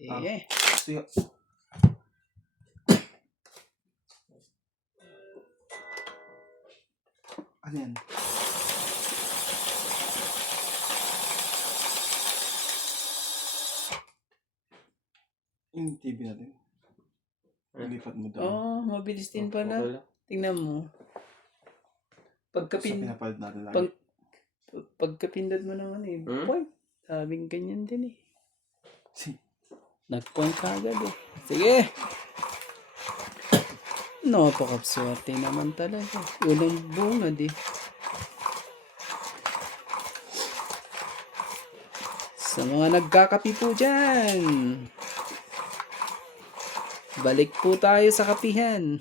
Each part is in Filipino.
Eh. Tuyo. Ano yan? Yung TV natin. Lipat mo doon. Oh, mabilis din pala. Okay lang. Tingnan mo. Sa pinapalad natin lagi. Pagkapindot mo naman eh. Point. Sabing ganyan din eh. Nag-point ka agad eh. Sige. Napakaswerte naman talaga. Unang bungad eh. Sa mga nagkakapi po dyan. Balik po tayo sa kapihan.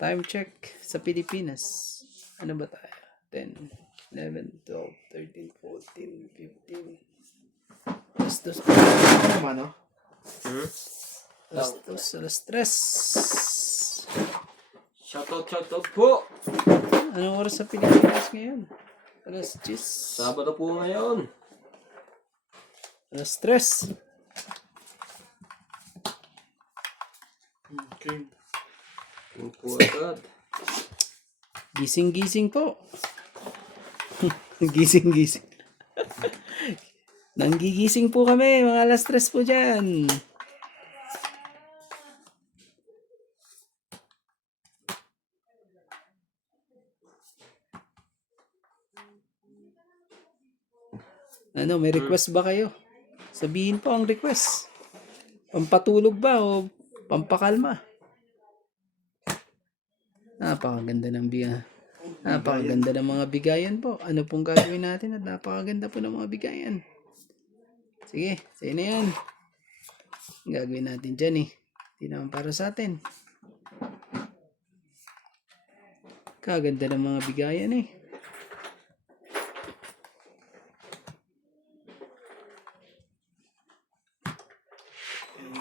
Time check sa Pilipinas. Ano ba tayo? 10, 11, 12, 13, 14, 15. Alas 2. Ano naman, no? Alas 2, alas 3. Shoutout po! Anong oras sa Pilipinas ngayon? Alas 10. Sabado po ngayon. Alas 3. Okay. Po agad. Gising-gising po. Gising-gising. Nanggigising po kami, mga alas 3 po dyan. Ano, may request ba kayo? Sabihin po ang request. Pampatulog ba o pampakalma? Napakaganda ng napakaganda ng mga bigayan po. Ano pong gagawin natin at napakaganda po ng mga bigayan. Sige, sa'yo na yan. Ang gagawin natin dyan eh. Hindi naman para sa atin. Kaganda ng mga bigayan eh.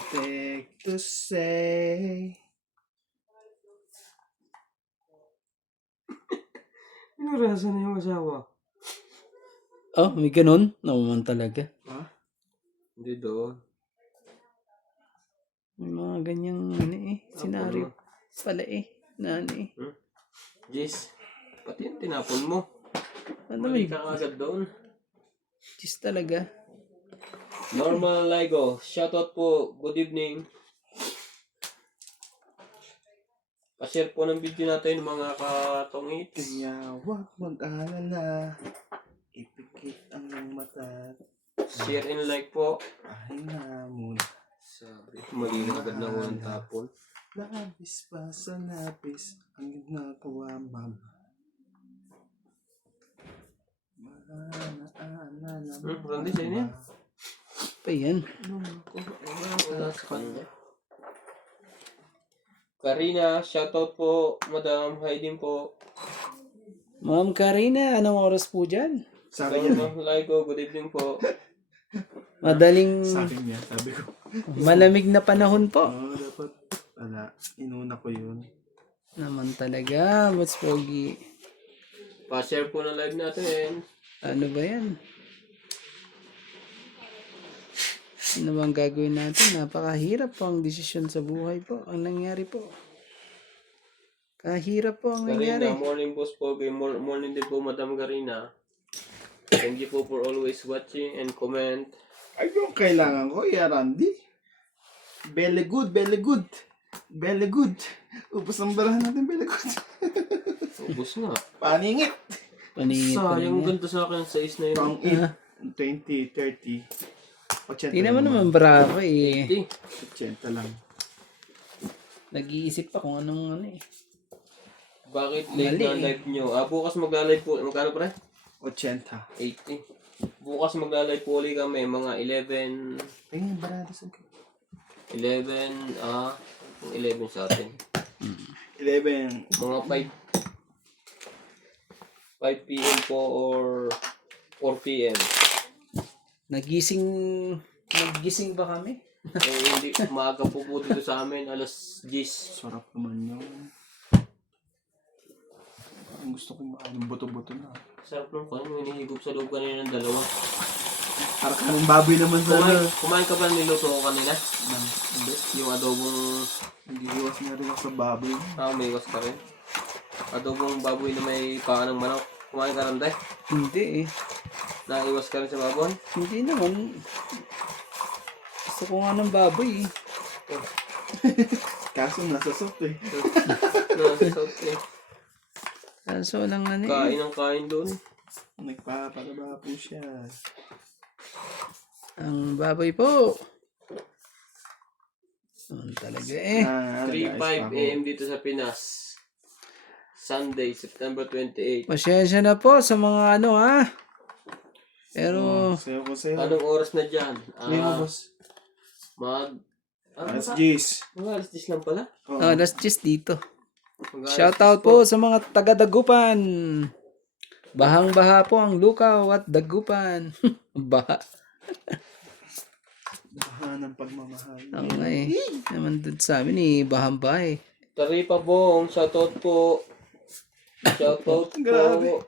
Take to say. Inurasa na yung asawa. Oh, may ganun? Naman talaga. Ha? Hindi doon. May mga ganyang senaryo pala eh. Na ano eh. Jis, pati yung tinapon mo. Ano Mali may ka agad doon. cheese talaga. Normal Ligo, shoutout po. Good evening. Pa-share po ng video natin mga katongits. Kaya huwag mag-alala. Ipikit ang iyong mata. Share and like po. Pahinga muna. Sabi, mali na agad na walang tapon. Labis pa sa labis ang ginagawa, mama. Randy, sa'yo na yan. Pa yan. Wala sa kanya. Karina, shoutout po. Madam, hi din po. Ma'am Karina, anong oras po dyan? Sa akin yan. Normal Ligo, good evening po. Madaling Sa akin yan, sabi ko. malamig na panahon po. Oo, dapat. Inuna ko yun. Naman talaga, mas pogi. Pa-share po ng live natin. Ano ba yan? Ano bang gagawin natin? Napakahirap po ang desisyon sa buhay po. Ang nangyari po. Kahirap po ang nangyari. Karina, morning boss po. Morning din po, Madam Karina. Thank you po for always watching and comment. Ay, yung kailangan ko, Randy. Belly good, belly good. Belly good. Ubus ang barahan natin, belly good. Ubus nga. Paningit. Paningit pa Sayang lang yan. ganda sa akin sa is na yun. Pang 8, 20, 30. 80 Hindi naman bravo eh. 80 lang. Nag-iisip pa kung anong ano eh. Bakit late Mali na eh. live nyo? Bukas magla-live po. Magkano pre? 80. 80. Bukas magla-live po ulit kami. Mga 11. Tingin, barado sa ko. 11 sa atin. 11. Mga 5 p.m. po or 4 p.m. Nagising ba kami? Hindi, maaga po po dito sa amin. Alas 10. Sarap naman yun. Ang gusto ko makain ng buto-buto na. Sarap ng kanin. Hinihigop sa loob kanina ng dalawa. Parang baboy naman sa Kumain ka ba niluto ko kanina? Hindi. Yung adobong... Nag-iwas na rin ako sa baboy. may iwas ka rin. Adobong baboy na may paa ng manok. Kumain ka rin, Day? Hindi eh. Naiwas ka rin sa baboy? Hindi naman. Gusto ko nga ng baboy eh. Kaso nasa soft eh. Okay. Kaso lang ano eh. Kain ang kain doon. Nagpapalaba po siya. Ang baboy po. Talaga eh. 3:05 AM dito sa Pinas. Sunday, September 28. Pasensya na po sa mga ano ha. Pero Sayo ko sa'yo. Anong oras na dyan? Sayo mo, boss. Alas G's. Mga alas 10 lang pala. let's just dito. Mag-alas Shout out po sa mga taga-Dagupan. Bahang-baha po ang Lukaw at Dagupan. Baha. Baha ng pagmamahal. Ako nga eh. Naman dun sa amin eh. Bahang-baha eh. Taripa Bong, shoutout po. Shoutout po. Grabe.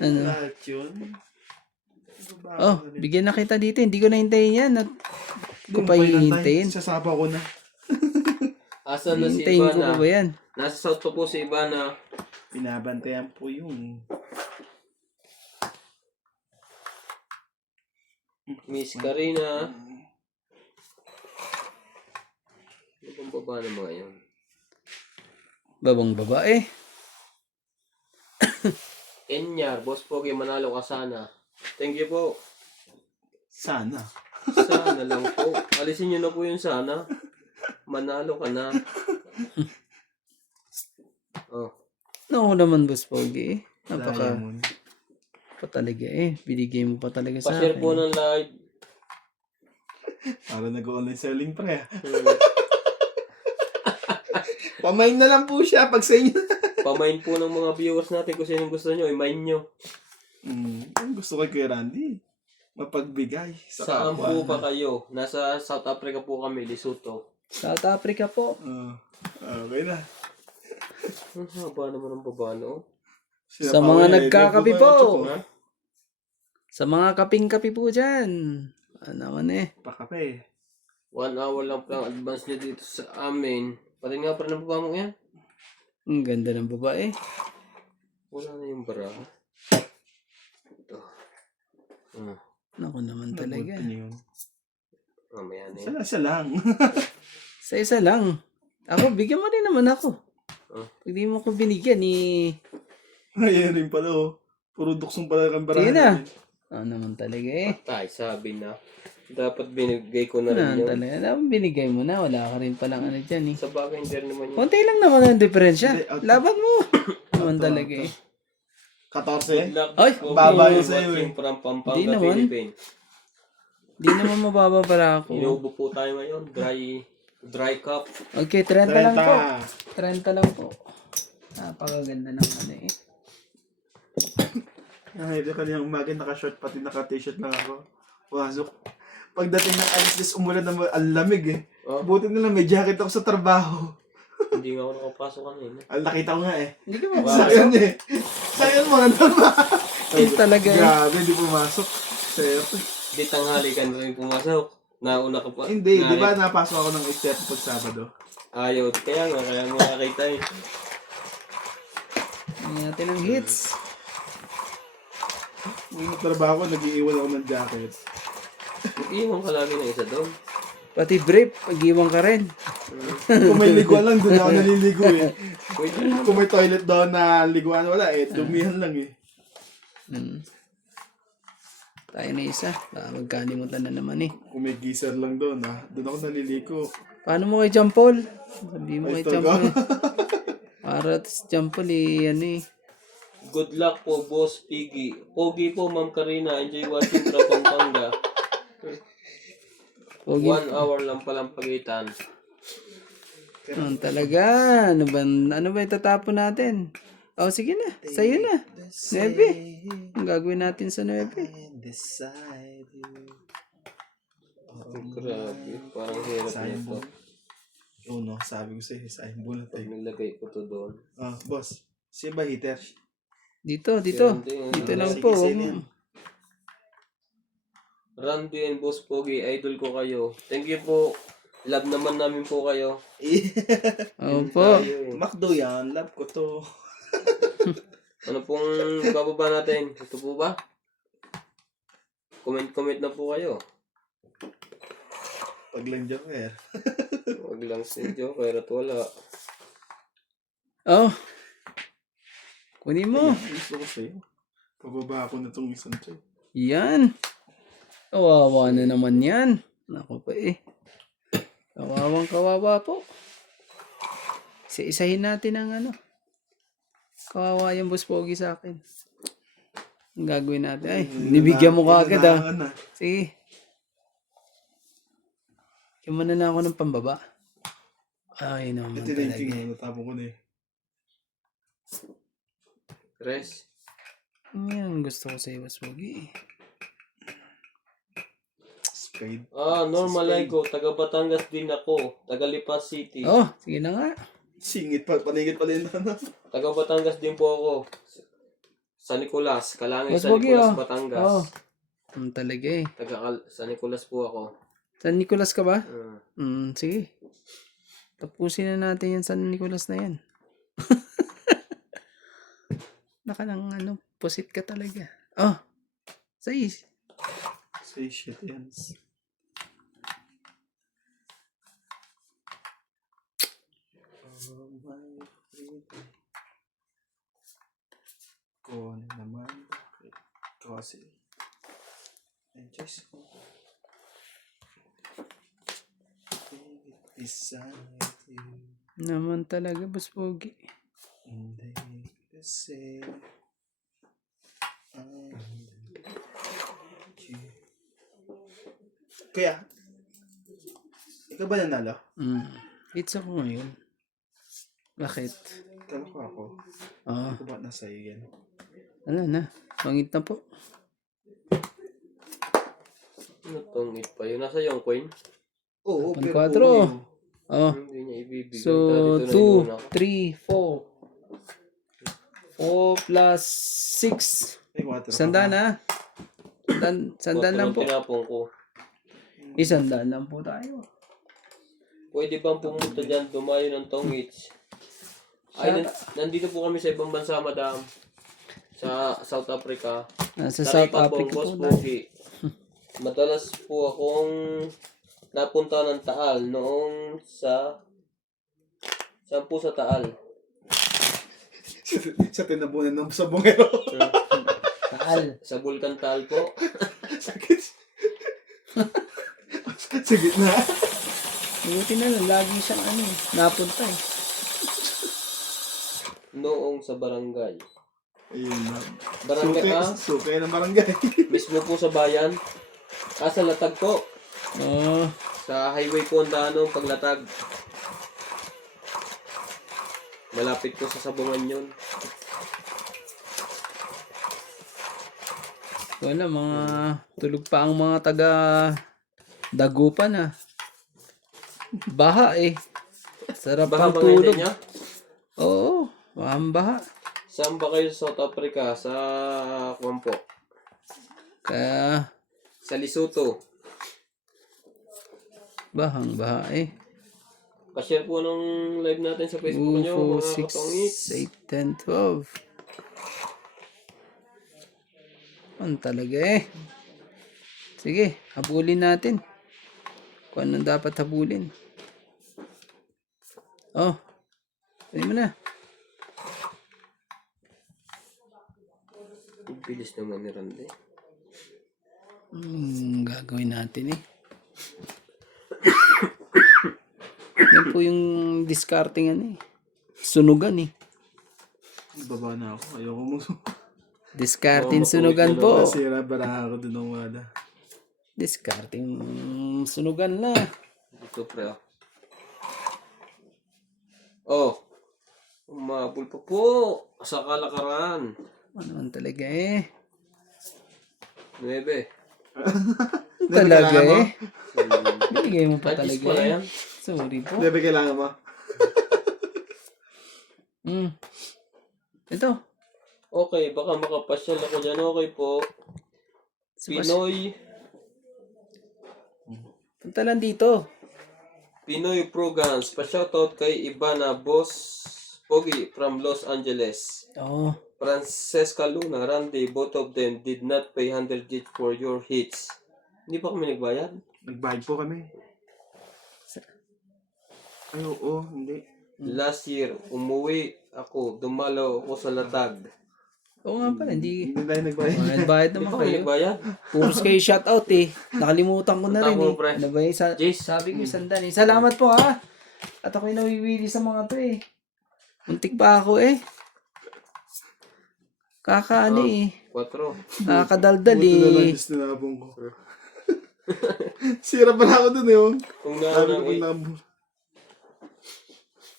Ano? Lahat yun. Oh, bigyan na kita dito. Hindi ko na hintayin yan. At ko pa hihintayin. Sasaba ko na. Asan na si Hintayin ko pa Ivana? ba yan? Nasa South pa po si Ivana. Binabantayan po yung Miss Karina. Ano bang baba ng mga yun? Babang babae. Enyar, Boss Pogi, manalo ka sana. Thank you po. sana. Sana lang po. Alisin nyo na po yung sana. Manalo ka na. Oh. Naku naman, Boss Pogi. Napaka Diamond. pa talaga eh. Binigay mo pa talaga sa Pa-share po akin. ng live. Para nag-online selling pre. Pamain na lang po siya pag sa inyo. Pamain po ng mga viewers natin kung sino gusto nyo. I-mine nyo. Ang gusto ko kay Randy. Mapagbigay. Saan po ba kayo? Nasa South Africa po kami, Lesotho. South Africa po. Okay na. Ang haba naman ng baba, no? Sa mga nagkakapi po. Ha? Sa mga kaping-kapi po dyan. Ano naman eh. Pakape. 1 hour lang pala ang advance nyo dito sa amin. Pati nga pa rin ang baba mo yan. Ang ganda ng babae. Wala na yung bara. Ito. Naku naman talaga. Mamaya na yan. Isa lang. Sa isa lang. Ako, bigyan mo rin naman ako. Pag di mo ko binigyan Ayan rin pala oh. Puro duksong pala kang barahan. Sige na. Ano naman talaga eh. Patay, sabi na. Dapat binigay ko na Ano rin yun. talaga. Dapat binigay mo na. Wala ka rin palang ano dyan eh. Sa bagay, hindi rin naman yun. Konti lang naman ang diferensya. Hindi, out. Laban mo. Naman talaga eh. 14? Ay, baba yun sa'yo eh. From Pampanga, Di naman. Philippines. Di naman mababa para ako. Inuubo po tayo ngayon. Dry cup. Okay, 30 lang po. 30 lang po. Napakaganda ng ano eh. Ay, ito kanina umaga naka-short pati naka-t-shirt lang ako. Pasok. Pagdating ng alas 10 umulan na ang lamig eh. Oh. Buti na lang may jacket ako sa trabaho. Hindi nga ako nakapasok kanina. Nakita ko nga eh. Hindi ka Wow. mababa. Sayon eh. Sayon mo na ba? Yun talaga eh. Grabe, di pumasok. Sir. Di tanghali ka na rin pumasok. Nauna ka pa. Hindi, di ba napasok ako ng 8:30 pag Sabado? Ayaw. Kaya mo nakakita eh. Hindi natin ang hits. Nung trabaho ko, nag-iiwan ako ng jacket. Iwan ka lagi ng isa doon. Pati brief, pag-iwan ka rin. Kung may liguan lang, doon ako naliligo eh. Pwede. Kung may toilet doon na liguan, wala eh. Dumihan lang eh. Tayo na isa. Baka magkalimutan na naman eh. Kung may geyser lang doon doon ako naliligo. Paano mo kay Jampol? Sabi mo kay Ay, talaga? Jampol. Para si Jampol eh, ano eh. Good luck po, Boss Piggy. Pogi po, Ma'am Karina. Enjoy watching from Pampanga. Pogi. 1 hour lang palang pagitan. Ano talaga? Ano ba itatapon natin? Oh, sige na. Sa'yo na. 9. Ang gagawin natin sa 9. Grabe. Parang hirap Sayang nito. Oo no, sabi ko sa'yo, sayang bunot Pag eh. nilagay ko to doon. Boss, siya ba heater? Dito. Yan, Dito lang Sige, po. sige yan. Randy and Boss Pogi, idol ko kayo. Thank you po. Love naman namin po kayo. Opo. Tayo eh. Macdo yan. Love ko to. Ano pong bababa natin? Ito po ba? Comment na po kayo. Pag lang joker. Huwag lang si Joker at wala. Oh. Kunin mo. Gusto ko sa'yo. Pababa ako na itong isang check. Yan. Kawawa na naman yan. Naku pa eh. Kawawang kawawa po. Isa-isahin natin ang ano. Kawawa yung Boss Pogi sa akin. Ang gagawin natin. Ay, nibigyan mo ka agad ah. Sige. Kumana na ako ng pambaba. Ay naman Ito na yung talaga. king. Natapon ko na eh. Res. Yan, gusto ko sa Boss Pogi. Spade. Normal ko. Taga Batangas din ako. Taga Lipas City. Oh, sige na nga. Singit pa. Paningit pa din na. Taga Batangas din po ako. Sa Nicolas. Kalangin Boss sa Pogi, Nicolas, oh. Batangas. Oh. Talaga eh. Sa Nicolas po ako. San Nicolas ka ba? Uh, Sige. Tapusin na natin yan San Nicolas na yan. Nakalang ano, pusit ka talaga. Oh, 6. Say shit yan. Oh my freedom. Ko naman. Kasi. Just ko. Beside you. Naman talaga, Boss Pogi. Hindi kasi Kaya, ikaw ba nanalo? It's ako ngayon. Bakit? Kala ko ako. Oo. Ako ba nasa iyo yan? Ano na, pangit na po. ano tong it pa yun? Nasa yung coin? Oo, Pan pero 4. kunin mo. Oh. Hindi niya ibibigay. So, Dito na 2, 3, 4. 4 plus 6. Ay, water. Sandaan na. Sandaan lang po. Tinapong ko. Isandaan lang po tayo. Pwede bang pumunta dyan, dumayo ng Tongits? Ay, nandito po kami sa ibang bansa, madam. Sa South Africa. Sa South Africa Boss po tayo. Pogi. Madalas po akong napunta ng Taal noong sa... Saan po sa Taal? Sa tinabunan ng sabongero. Taal. Sa Bulkan Taal po. Sakit. Sa gitna. Buti na lang, lagi siyang ano, napunta eh. Noong sa barangay. Ayun na. Barangay Sukay ng barangay. mismo po sa bayan. Sa Latag po. Oh, Sa highway po ang daan ng paglatag. Malapit po sa Sabungan yun. wala, mga tulog pa ang mga taga Dagupan ah. Baha eh. Sarap Baha ang ba ngayon tulog. niya? Oo, ang baha. Saan ba kayo sa South Africa? Sa Kwampo? Kaya, Sa Lesotho? bahang baha eh. Pa-share po nung live natin sa Facebook 2, nyo, 4, mga katongits. 6, 8, 10, 12. Ano talaga eh. Sige, habulin natin. Kung anong dapat habulin. Oh, pwede mo na. Ang bilis naman ni Randy. Gagawin natin eh. Yan po yung discarding ano eh. Sunugan eh. Baba na ako. Ayoko mo. Discarding sunugan po. Sira baraha ako dun ng wala. Discarding sunugan na. Dito pre. Oh. Umabol pa po. Sa kalakaran. Ano naman talaga eh. 9. Talaga kailangan mo? eh. Binigay mo pa At least talaga pala eh. yan. Sorry po. Lebe kailangan mo. Ito. Okay, baka makapasyal ako dyan. Okay po. Si Pas- Pinoy Punta lang dito. Pinoy Progans, pa-shoutout kay Ibana Boss Pogi from Los Angeles. Oo. Francesca Luna, Randy, both of them did not pay 100 each for your hits. Hindi pa kami nagbayad? Nag-vibe po kami. Ay, oo, hindi. Last year, umuwi ako, dumalaw ako sa Latag. Oo nga pala, hindi. Hindi tayo nagbayad. Nagbayad Hindi naman pa kami kayo. nagbayad? Puros kayo shoutout eh. Nakalimutan ko na rin Tama, eh. pre. Ano ba yung Jace. sabi ko yung sandan eh. Salamat po ha. At ako'y nawiwili sa mga to eh. Muntik pa ako eh. Kakaano eh. 4. Nakakadaldal Buti na lang eh. just nilabong ko. Sira pala ako dun eh. Oh. Kung Sabi ko na kung nabong.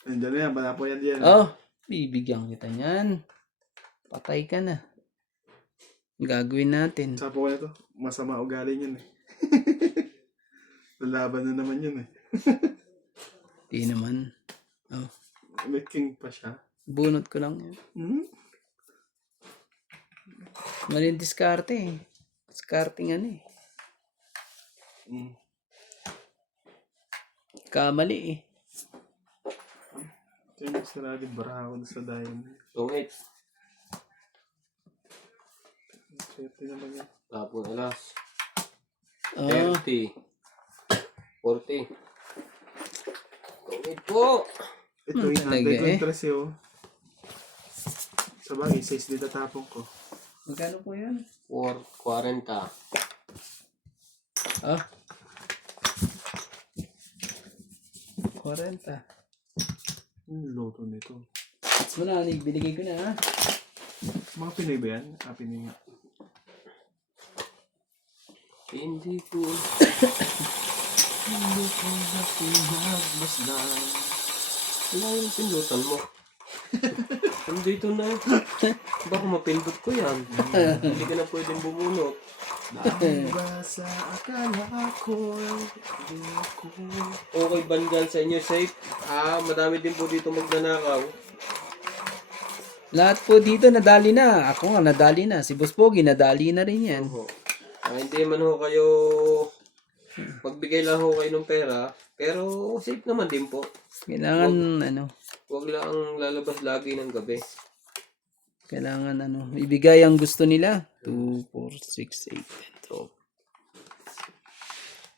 Nandiyan na yan, panapo yan diyan. Oh, bibigyan kita niyan. Patay ka na. Gagawin natin. Sabi ko na to, masama ugali yun eh. Lalaban na naman yun eh. Di naman. Oh, May king pa siya. bunot ko lang yun. Hmm? Maling diskarte eh. Discarding ano eh. Hmm. Kamali eh. Ito yung sarado, baraha ko sa diamond. 8. Swerte naman yan. Tapon alas. Oh, 30. 40. 8 po. Ito yung talaga nanday ko eh. yung 13 oh. Sa bagay, 6 din tatapon ko. magkano po yun? 40. Ah. 40. Yung loto nito. Hits mo na, binigay ko na ha. Mga Pinoy ba yan? Ah, Pinoy nga. Hindi ko. Hindi ko na pinagmasdan. Ano yung pindutan mo? Nandito na. Baka mapindot ko yan. Hindi ka na pwedeng bumunot. Dahil ba sa akala ko hindi ako. Okay, Bangal, sa inyo safe. Madami din po dito magnanakaw. Lahat po dito nadali na. Ako nga nadali na. Si Boss Pogi nadali na rin yan. Oho. Hindi man ho kayo magbigay lang ho kayo ng pera, pero safe naman din po. Kailangan ano, Huwag lang lalabas lagi ng gabi. kailangan ano, ibigay ang gusto nila. 2, 4, 6, 8, 10, 12.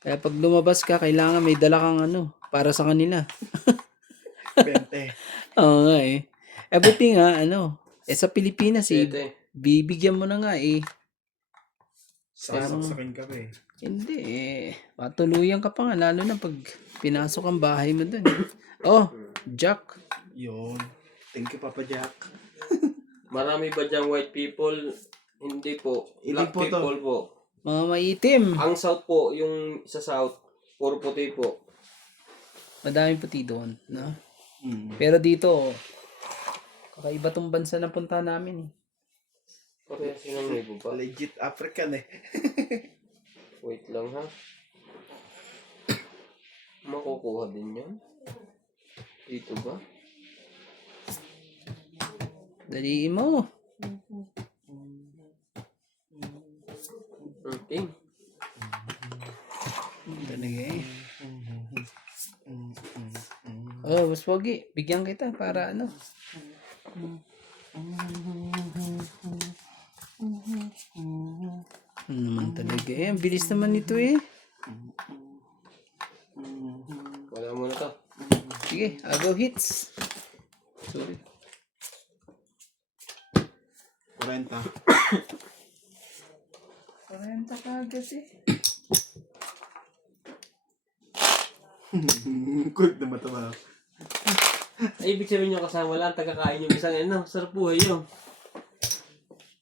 Kaya pag lumabas ka, kailangan may dala kang ano, para sa kanila. 20. Oo nga eh. Eh buti nga, ano, sa Pilipinas eh, Pwede. bibigyan mo na nga eh. Sasaksakin ka ba eh. Hindi eh. Patuluyan ka pa nga, lalo na pag pinasok ang bahay mo dun. Oh, Jack. Yun. Thank you, Papa Jack. Marami ba diyang white people? Hindi po. Hindi Black po to. people po. Mga maitim. Ang south po, yung sa south, puro puti po. Madaming puti doon, no? Hmm. Pero dito, kakaiba tong bansa na punta namin eh. Parehas yun ang may baba. Legit African eh. Wait lang ha. Makukuha din yan. Dito ba? Daliin mo. Okay. Talaga eh. Oh, Boss Pogi, bigyan kita para ano. Ano naman talaga eh. Ang bilis naman nito eh. Wala mo na to. Sige, I'll go hits. Sorry. 40. 40 ka agad eh. Kult na mataba. Ay, ibig sabihin nyo kasama lang, tagakain yung isang ano, sarap buhay yun.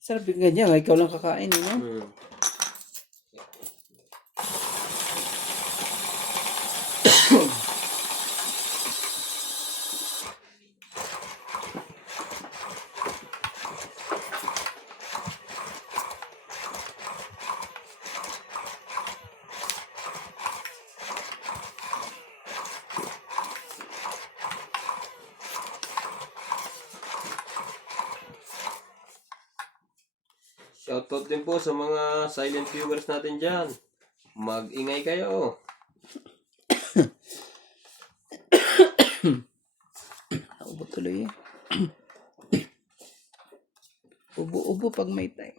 Sarap yung ganyan, ikaw lang kakain eh, no? Shoutout din po sa mga silent viewers natin dyan. Mag-ingay kayo. tuloy eh. Ubo-ubo pag may time.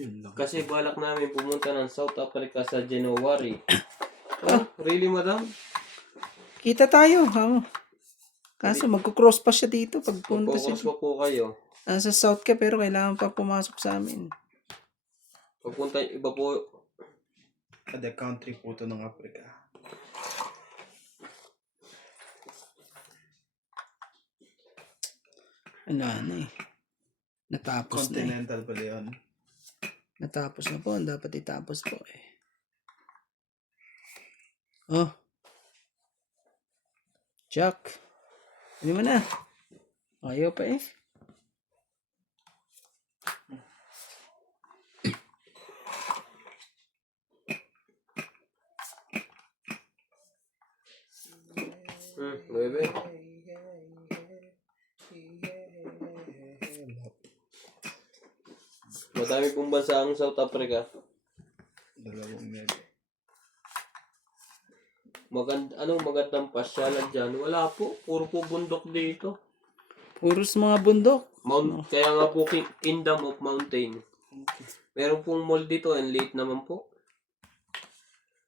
Yun lang. Kasi balak namin pumunta ng South Africa sa January. Oh, really, madam? Kita tayo, ha? Kaso magko-cross pa siya dito pag punta Mag-focus siya. pa po kayo. Nasa south ka pero kailangan pa pumasok sa amin. Pagpunta, iba po, Kada country po ito ng Africa. Ano eh. Natapos na eh. Continental pala yun. Natapos na po. Ang dapat itapos po eh. Oh. Jack. Hindi mo na. Ayaw pa eh. bebe. Madami pong bansa ang South Africa. Dalawang nebe. Magandang pasyalan dyan? Wala po. Puro po bundok dito. Puros mga bundok. Kaya nga po Kingdom of Mountain. Meron pong mall dito. And late naman po.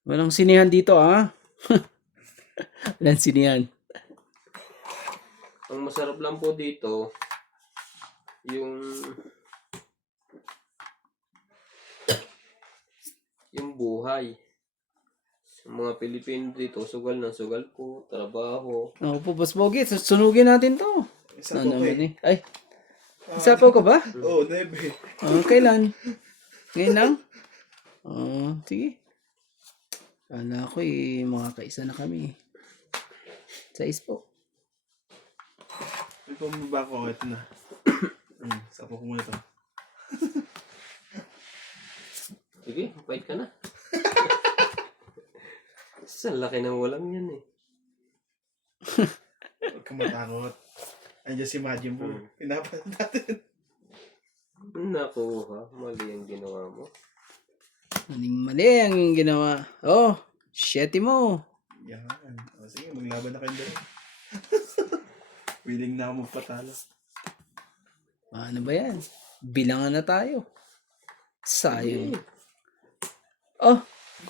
Walang sinihan dito ah. Walang sinihan. Ang masarap lang po dito, yung buhay. Sa mga Pilipino dito, sugal na sugal po, trabaho. Ako po, Boss Bogi. Sunugin natin to. Isa Ano po naman eh. eh. Ay. Isapaw ka ba? Oo, nebe. Kailan? Ngayon lang? Sige. Kala ko eh, makakaisa na kami. Sa po. May pumaba ko. Ito na. Sapo ko muna ito. Sige, bait ka na. Sa laki ng walang yan eh. Huwag ka matakot. Andiyan si Majin po. Pinapalit natin. Naku ha, mali ang ginawa mo. Mali ang ginawa. Oh, shitty mo. Yan. O, sige, maglaban na kayo doon. Willing na ako magpatalo. Ano ba yan? Bilangan na tayo. Sayang. Oh,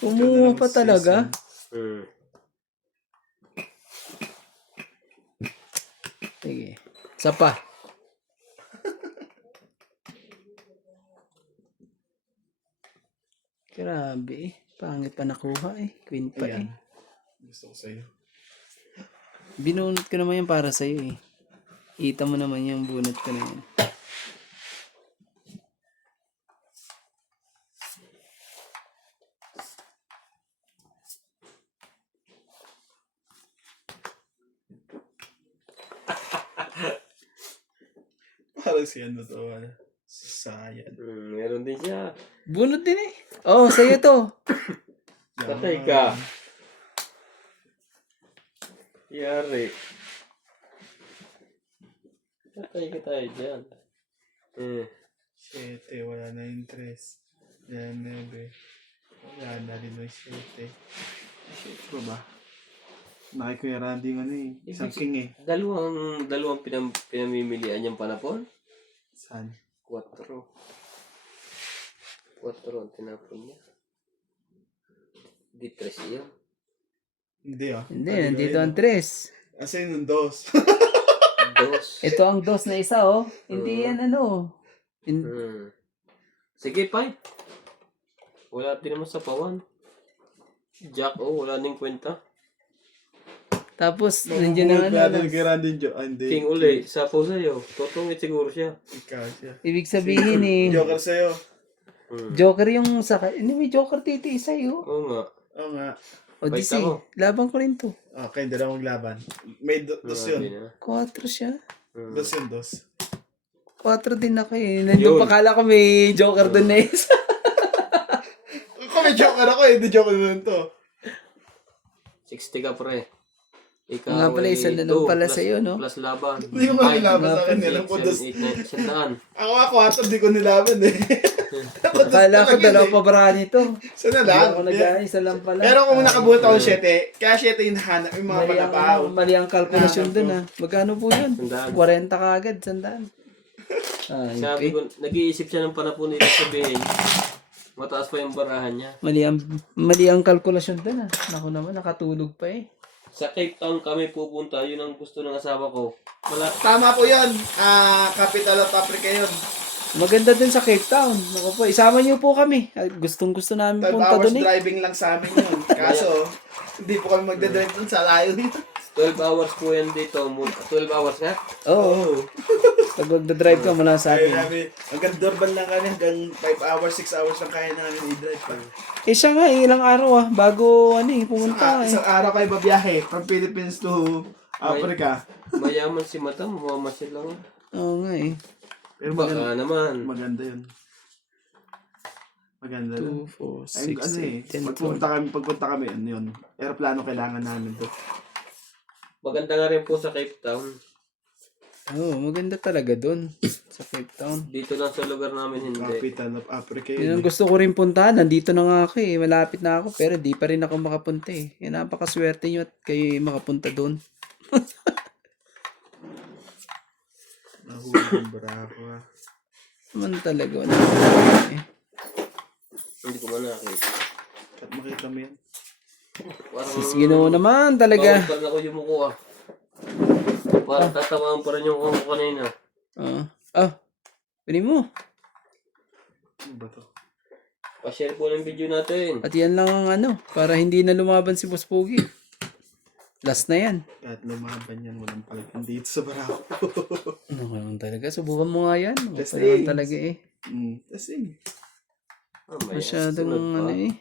kumuha pa talaga. Sige. Isa pa. Grabe eh. Pangit pa nakuha eh. Queen pa eh. Ayan. Gusto ko sa'yo. Binunot ko naman yan para sa'yo eh. Ita mo naman yung bunot ko na yan. Parang si ano to. Sayad. Meron din siya. Bunot din eh. Oh, sa'yo to. Patay ka. Yari. Patay ka tayo dyan. 7, wala na interest. Yan, 9. Wala na rin yung 7. 7 pa ba? Naki Kuya Randy ano eh. Isang king eh. Dalawang pinamimilian yung panapon? Saan? 4 ang tinapon niya. Di 3 yun. Hindi ah. Hindi, nandito ang tres. Asa yun yung 2? 2. Ito ang dos na isa oh. Hindi yan ano. Sige, 5. Wala din naman sa pawan. Jack, wala din kwenta. Tapos, nandiyan na ano. Kay Randy Jo. Hindi. King uli, sapaw sa'yo. Totongit siguro siya. Ikaw siya. Ibig sabihin eh. Joker sa'yo. Joker yung saka. Hindi, may Joker titi isa yun. Oo nga. Oo nga. Odyssey, ako. laban ko rin to. Okay, dalawang laban. May dos yun. 4 siya. Dos yun, dos. 4 din ako eh. Nandun pa kala ko may Joker dun na isa. Kung may joker ako eh, hindi joker nun to. 60 ka pre. Ikaw Nga pala, isa na lang pala sa'yo, no? Plus laban. Hindi ko nilaban sa akin, alam ko dos. 7, 8, 9, 100. Ako, 4, hindi ko nilaban eh. Akala ko dalawa pa bara nito. Sana Hindi lang. ako nag isa lang pala. Pero kung nakabuhat ako 7, kaya 7 yung hanap, yung mga Mali ang, palapaw. mali ang kalkulasyon dun ah. Magkano po yun? 100. 40 kaagad, 100. Sabi ko, nag-iisip siya ng panapon nila sabihin. Mataas pa yung barahan niya. Mali ang kalkulasyon dun ah. Naku naman, nakatulog pa eh. Sa Cape Town kami pupunta. Yun ang gusto ng asawa ko. Tama po yun. Capital of Africa yun. Maganda din sa Cape Town. Naku po, isama niyo po kami. Gustong gusto namin 12 punta hours dun eh. driving lang sa amin yun. Kaso, hindi po kami magdadrive dun sa layo yun. 12 hours po yan dito. 12 hours nga? Oo. Pag magdadrive ka mula sa Ayun atin. namin, hanggang Durban lang kami, hanggang 5 hours, 6 hours lang kaya namin i-drive pa. Eh siya nga, ilang araw ah, bago pumunta eh. Isang araw kayo babiyahe, from Philippines to Africa. Mayaman si Madam. Mamamasil lang. Oo nga eh. Pero Baka naman. maganda yun. Maganda 2, yun. 4, Ay, 6, ano eh, 8, 10, 12. pagpunta kami, ano yun, aeroplano kailangan namin to. Maganda nga rin po sa Cape Town. Oo, maganda talaga dun sa Cape Town. Dito lang sa lugar namin hindi. Capital of Africa Yun yun. ang gusto ko rin puntahan. Nandito na nga ako eh. Malapit na ako. Pero di pa rin ako makapunta eh. Yan, napakaswerte nyo at kayo makapunta doon. Nahuli yung barako ah. Naman talaga. Wala eh. Hindi ko man nakita. At makita mo yan. Parang Sisgino naman bawal talaga. pa rin ako yumuko ah. Parang tatamaan pa rin yung kuko kanina. Pwede mo. Ano ba to? Pa-share po ng video natin. At yan lang ang para hindi na lumaban si Boss Pogi. Last na yan. Kahit lumaban yan, walang palagyan dito sa barako. Ano naman talaga? Subukan mo nga yan. Just Wala naman aids. talaga eh. Kasi, Masyadong eh.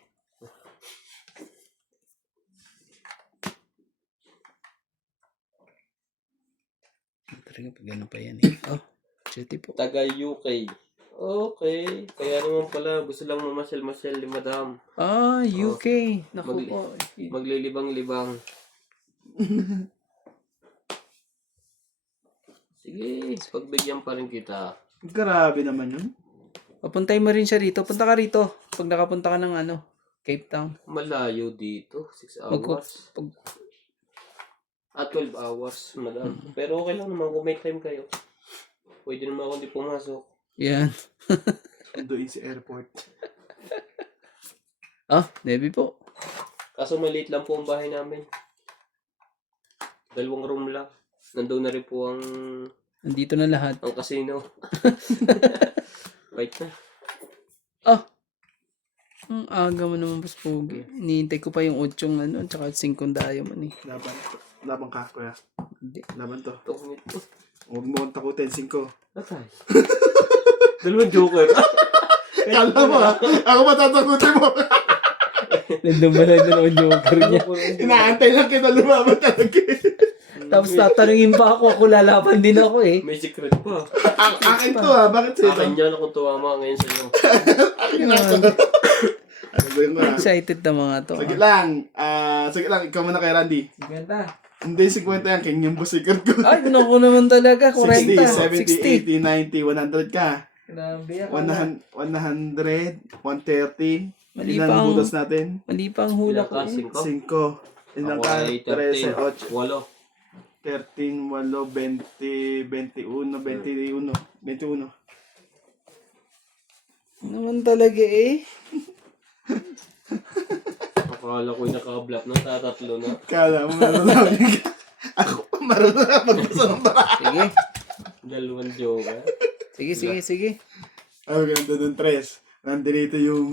Talaga pag ano pa yan eh. Chete po. Taga UK. Okay. Kaya naman pala, gusto lang mamasyal-masyal ni Madam. UK. Naku Magli- po. Maglilibang-libang. Sige, pagbigyan pa rin kita. grabe naman yun. Papuntay mo rin siya rito. Punta ka rito. Pag nakapunta ka ng Cape Town. Malayo dito. 6 Magko- hours. pag- 12 hours, Madam. Pero okay lang naman kung may time kayo. Pwede naman ako hindi pumasok. Yan. Doon sa airport. Navy po. Kaso maliit lang po ang bahay namin. 2 room lang. Nandoon na rin po ang Nandito na lahat. casino. Wait na. Ang aga mo naman, Boss Pogi. Hinihintay ko pa yung 8 tsaka 5 diamond eh. Laban ka, kuya. Hindi. Laban to. Tungit po. Huwag mo akong takutin, 5. Atay. 2 joker. Kala mo ha? Ako matatakutin mo. Nandun ba na yung joker niya? Inaantay lang kita lumaban talaga. Tapos tatanungin pa ako lalaban din ako eh. May secret pa. Akin to ha, bakit sa'yo? Akin yan akong tumama ngayon sa iyo. Akin na to. Ano ba yung mga? Excited na mga to. Sige lang. Sige lang, ikaw muna kay Randy. Ganda. Hindi, 50 yan. King yung busiker ko. Ay, naku naman talaga. 60, 40, 60. 70, 80, 90, 100 ka. Grabe ako. 100, 130. Mali Ilan pa ang- butas natin? Mali pa ang hula ko. eh. 5. 5. Ilan Ako ka? ay 13, 13. 8. 13, 8, 20, 21, 21. 21. Naman talaga eh. Akala ko'y nakablock na. Tatatlo na. Kala mo marunong ka. Ako pa marunong na magbasa ng barako. Sige. 2 joker. Sige. Ang ganda ng tres. Nandito yung,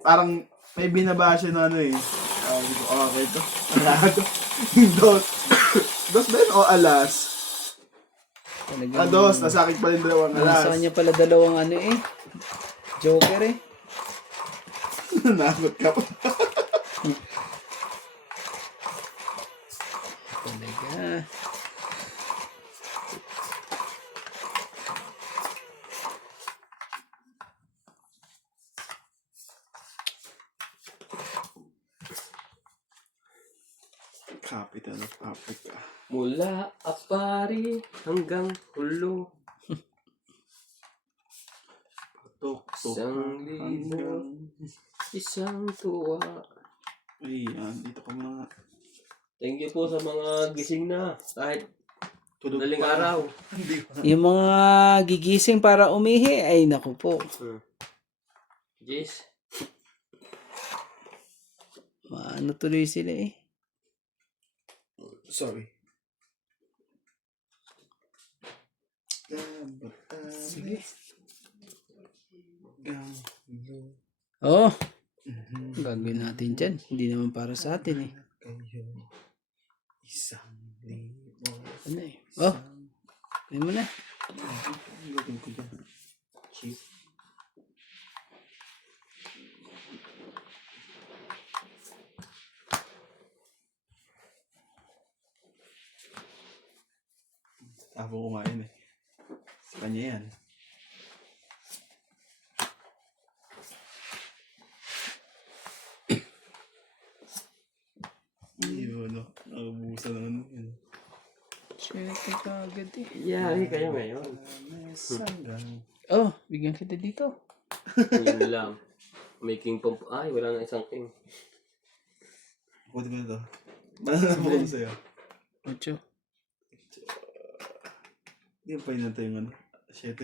parang may binaba siya na sabi ko, okay to. Alado. Dos ba yun o alas? Talagang, Dos. Nasa akin pa rin 2 alas. nasa kanya pala dalawang Joker eh. Nakot ka pa. Talaga. Capital of Africa. Mula Apari hanggang Hulo. Tuk-tuk. Isang libo. Hanggang... Isang tuwa. Ayan, dito ka mga Thank you po sa mga gising na. Kahit tulog daling pa. araw. Hindi pa. Yung mga gigising para umihi, ay naku po. Jess. Ano tuloy sila eh. Sorry. Sige. Ganglo. Oh, gagawin natin dyan. Hindi naman para sa atin eh. Kayo. Isang libo. Ano eh. Oh, ayun mo na. Ang gagawin ko dyan. Chief. Habang kumain eh. Sa kanya yan. Yun, no? Nakabusan ng ano yun. Shit, ka agad eh. Yari kayo ngayon. Sanggang. Oh, bigyan kita dito. Yun lang. May king pump. Ay, wala na isang king. Pwede ba ito? Ano na po ko sa'yo? 8. Hindi pa inantay yung ano. 7.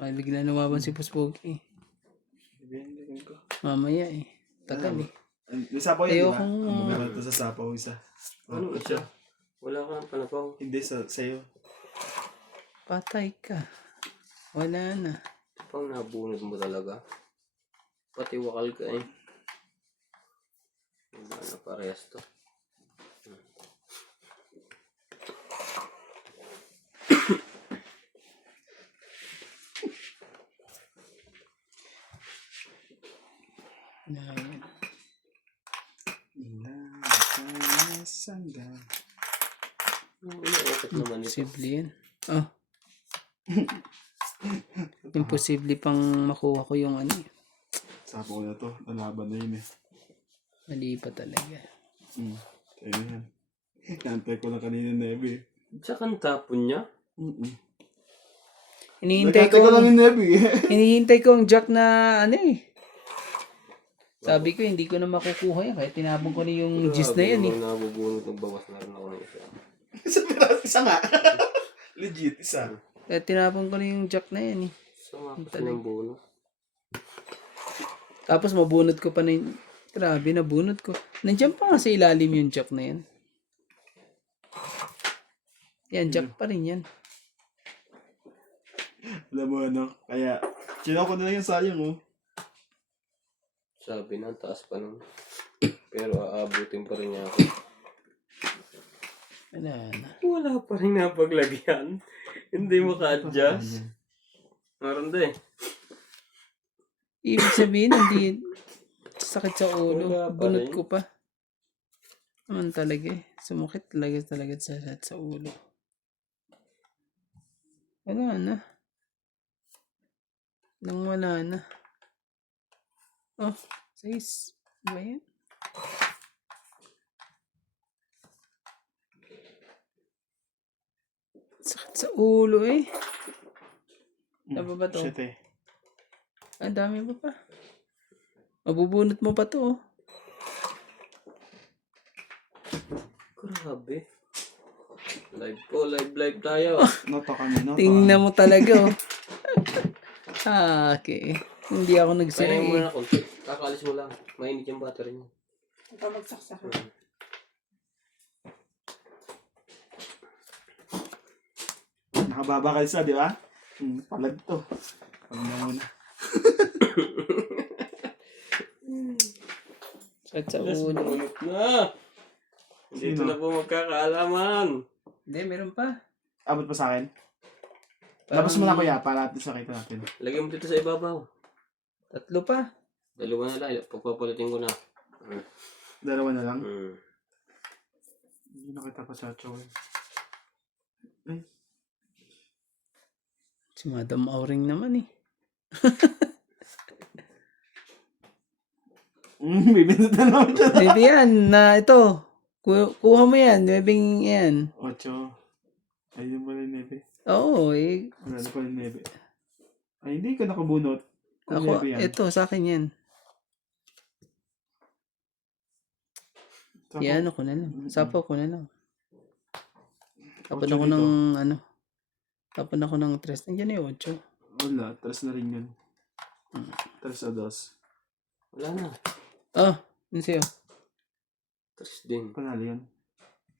Ay, bigla nawaban si Puspogi. Ibigay ko. Mamaya eh. Tagal eh. May sapaw yun, di ba? Ayokong- Ang maganda ito sa sapaw isa. Ano isa? Wala kang panapaw. Hindi, sa'yo. Patay ka. Wala na. Pang nabunod mo talaga. Pati wakal ka eh. Wala na parehas to. Ayan. Sanggang. Ulit naman ito. Imposible yan. Oh. Imposible pang makuha ko yung ano eh. Sapaw na to. Nalaban na yun eh. Mali pa talaga. Ayun yan. Nantay ko na kanina Nebe. Tsaka ang tapon niya. Hinihintay Nagkantay ko lang ko, yung Nebe eh. hinihintay ko ang jack na ano eh. Sabi ko hindi ko na makukuha yan. Kaya tinapon ko na yung gis na yan eh. Grabe, nabubunod ng bawas na rin ako ng isa. Isa nga. Legit, isa. Kaya tinapon ko na yung jack na yan eh. So nga kasi ng buno. Tapos mabunot ko pa na yung... Grabe, nabunot ko. Nandiyan pa nga sa ilalim yung jack na yan. Yan, jack pa rin yan. Alam mo ano, kaya chino ko na lang yung sayang oh. Sabi na, taas pa nun. Pero aabutin pa rin niya ako. Wala na. Wala pa rin napaglagyan. Hindi mo ka-adjust. Meron din. Ibig sabihin, hindi sakit sa ulo. Wala pa Bunot rin. ko pa. Naman talaga eh. Sumakit talaga sa ulo. Wala na. Nang wala na. Oh, 6. Ba yan? Sakit sa ulo eh. Ano ba to? Shit eh. Ang dami pa pa. Mabubunot mo pa to oh. Grabe. Live ko, live tayo. Nota kami, no? Tingnan mo talaga oh. Okay. Hindi ako nagsira Kaya mo eh. na konti. Kakalis mo lang. Mainit yung battery niya. Pamagsaksakan. Nakababa kayo sa, di ba? Palag to. Pag na muna. Sakit sa Yes, ulo. bunot na. Dito Sino? na po magkakaalaman. Hindi, meron pa. Abot pa sa akin. Parang Labas mo na kuya, para natin sa kita natin. Lagyan mo dito sa ibabaw. 3 pa. Dalawa na lang. Pagpapalitin ko na. Dalawa na lang. Hindi na kita pa sa chow. Si Madam Auring naman eh. Bibinta na naman siya. Pwede yan na ito. Kuha mo yan. Webing yan. 8. Ayun mo rin, Nebe. Oo, eh. Ano pa yung 9? Ay, hindi ka nakabunot. Kung Ako, 9 yan. ito, sa akin yan. Saka- Yan, ako na lang. Sapaw ko na lang. Tapon Ocho ako dito. ng, ano. Tapon ako ng 3. Nandiyan na yung 8. Wala, 3 na rin yun. 3 o 2. Wala na. Ah, yun sa'yo. Tres din. Panalo yun.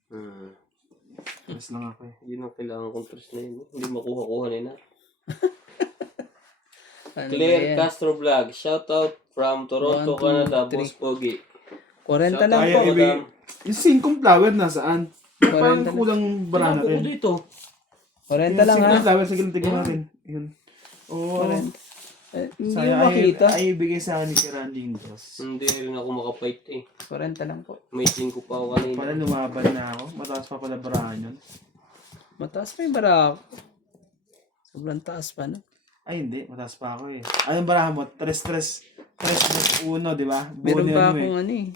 Hmm. 3 lang ako eh. Yun ang kailangan kong tres na yun. Hindi makuha-kuha na yun. Ano ba Claire yan? Castro Vlog. Shoutout from Toronto, 1, 2, Canada. 3. Boss Pogi. 40 lang Kaya po. ibig, yung 5 flower nasaan? Parang 40 kulang bara Sinabi ko natin. dito. 40 lang ha. 5 flower, sige lang tignan natin. Yun. Oo. 40. Hindi Sayang, mo makita. ay ibigay sa akin ni Sir Randy yung dos. Hindi rin ako makapait eh. 40 lang po. May 5 pa ako kanina. Pala lumaban na ako. Mataas pa pala barahan yun. Mataas pa yung barako. Sobrang taas pa, no? Ay hindi, mataas pa ako eh. Anong barahan mo? 3-1, di ba? Meron Bonus pa mo akong ano eh.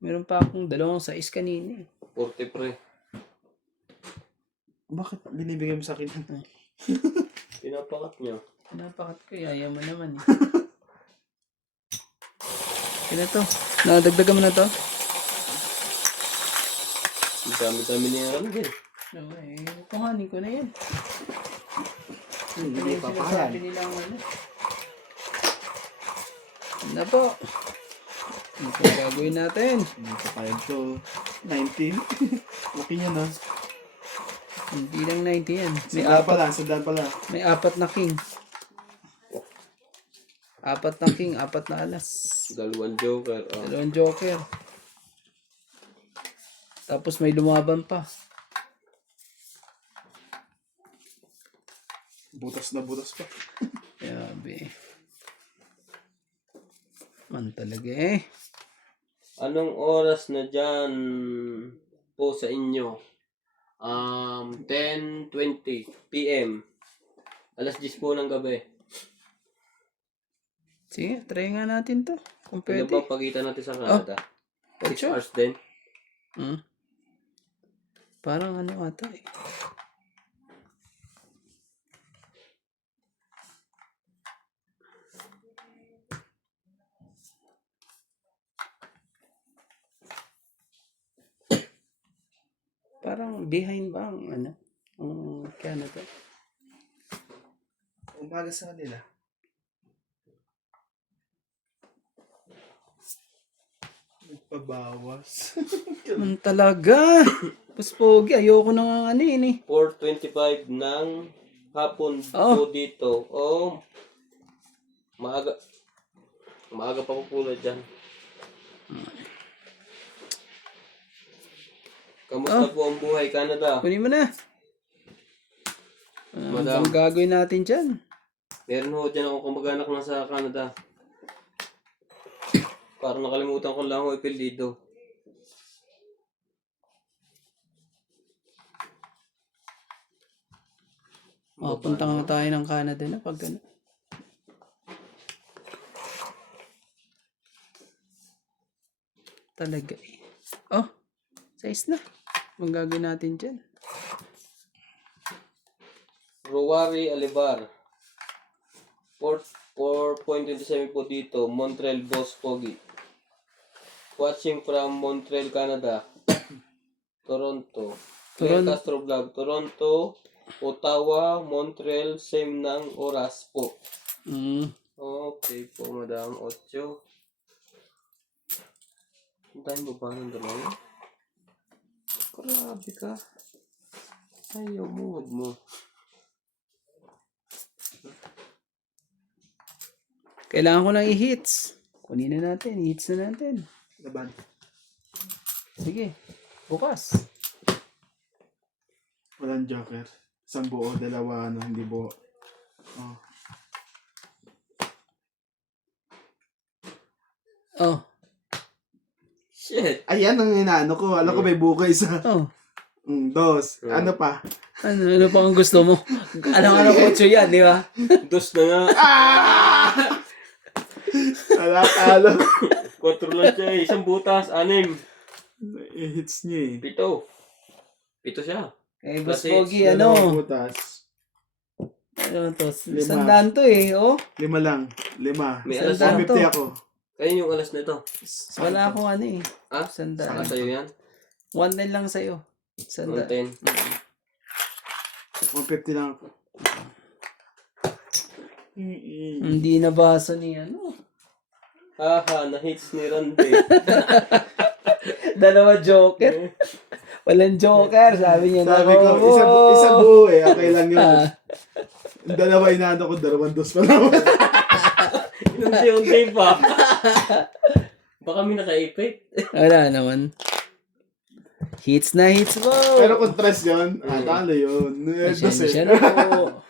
Meron pa akong 2 kanina eh. 40 pre. Bakit binibigay mo sa akin? Pinapakat niya. Napakat ko eh. Ayaw mo naman eh. Kaya to. Nadagdagan mo na to? Ang dami-dami niya ano din. No, eh. Kuhanin ko na yan. Hindi Ano yung papayan. sinasabi nilang ano? Ano na po? Ano po gagawin natin? Hindi pa payag to. 19. Laki niya na. Hindi lang 90 yan. Sandal pala. May 4 na king. 4 na king, 4 na alas. 2 joker. Oh. 2 joker. Tapos may lumaban pa. Butas na butas pa. Yabi. Man talaga eh. Anong oras na dyan po sa inyo? 10:20 PM. Alas 10 po ng gabi. Sige, try nga natin to. Kung Ano pwede. ba pagitan natin sa Canada? 6 Ocho. hours din. Hmm. Parang ano ata eh. Parang behind ba ang ano? Ang Canada? Umaga sa kanila. Nagpabawas. Man talaga. Mas pogi. Ayoko na nga ano yun eh. 4:25 ng hapon po dito. Oh, maaga. Maaga pa po pula dyan. Kamusta po ang buhay, Canada? Kunin mo na. Madam. Ang gagawin natin dyan? Meron ho dyan ako kamag-anak na sa Canada. Parang nakalimutan ko lang ako ipildido. Punta nga tayo ng Canada na pag ano. Talaga eh. Oh, size na. Ang gagawin natin dyan? Rowari Alivar. 4.27 po dito. Montreal Boss Pogi. Watching from Montreal, Canada. Toronto. Claire Castro Vlog. Toronto, Ottawa, Montreal. Same ng oras po. Okay po, Madam. 8. Antayin mo ba ng dalawa? Grabe ka. Ayaw mo, wag mo. Kailangan ko ng i-hits. Kunin na natin. I-hits na natin. Laban. Sige. Bukas. Walang joker. Isang buo, dalawa, hindi buo. Oh. Oh. Shit! Ayan ang inaano ko. Alam ko may buko isa. Oh. 2. Ano pa? Ano pa ang gusto mo? Alam ko 8 yan, di ba? Dos na nga. Wala talo. 4 lang siya eh. Isang butas, 6. Hits niya eh. 7. 7 siya. Eh, Boss Kasi, Pogi, Dalawang ano? butas. Ano to? Lima. 100 to eh, oh. 5 lang. 5. May alas Sandaan na. to. 150 ako. Ayun yung alas na ito. Wala akong ano eh. Ah? 100. Saka sa'yo yan? 110 lang sa'yo. 100. 110. 150 lang ako. Hindi nabasa ni ano. Haha, na-hits ni Randy. Dalawa joker. Walang joker, sabi niya na. Sabi ko, isa buo eh. Okay lang yun. Yung dalawa inaano ko, 2 dos pa lang. Unti-unti pa. Baka may naka-effect. Wala naman. Hits na hits po. Pero kung tres yun, talo yun. Dos Pasensya eh. na po.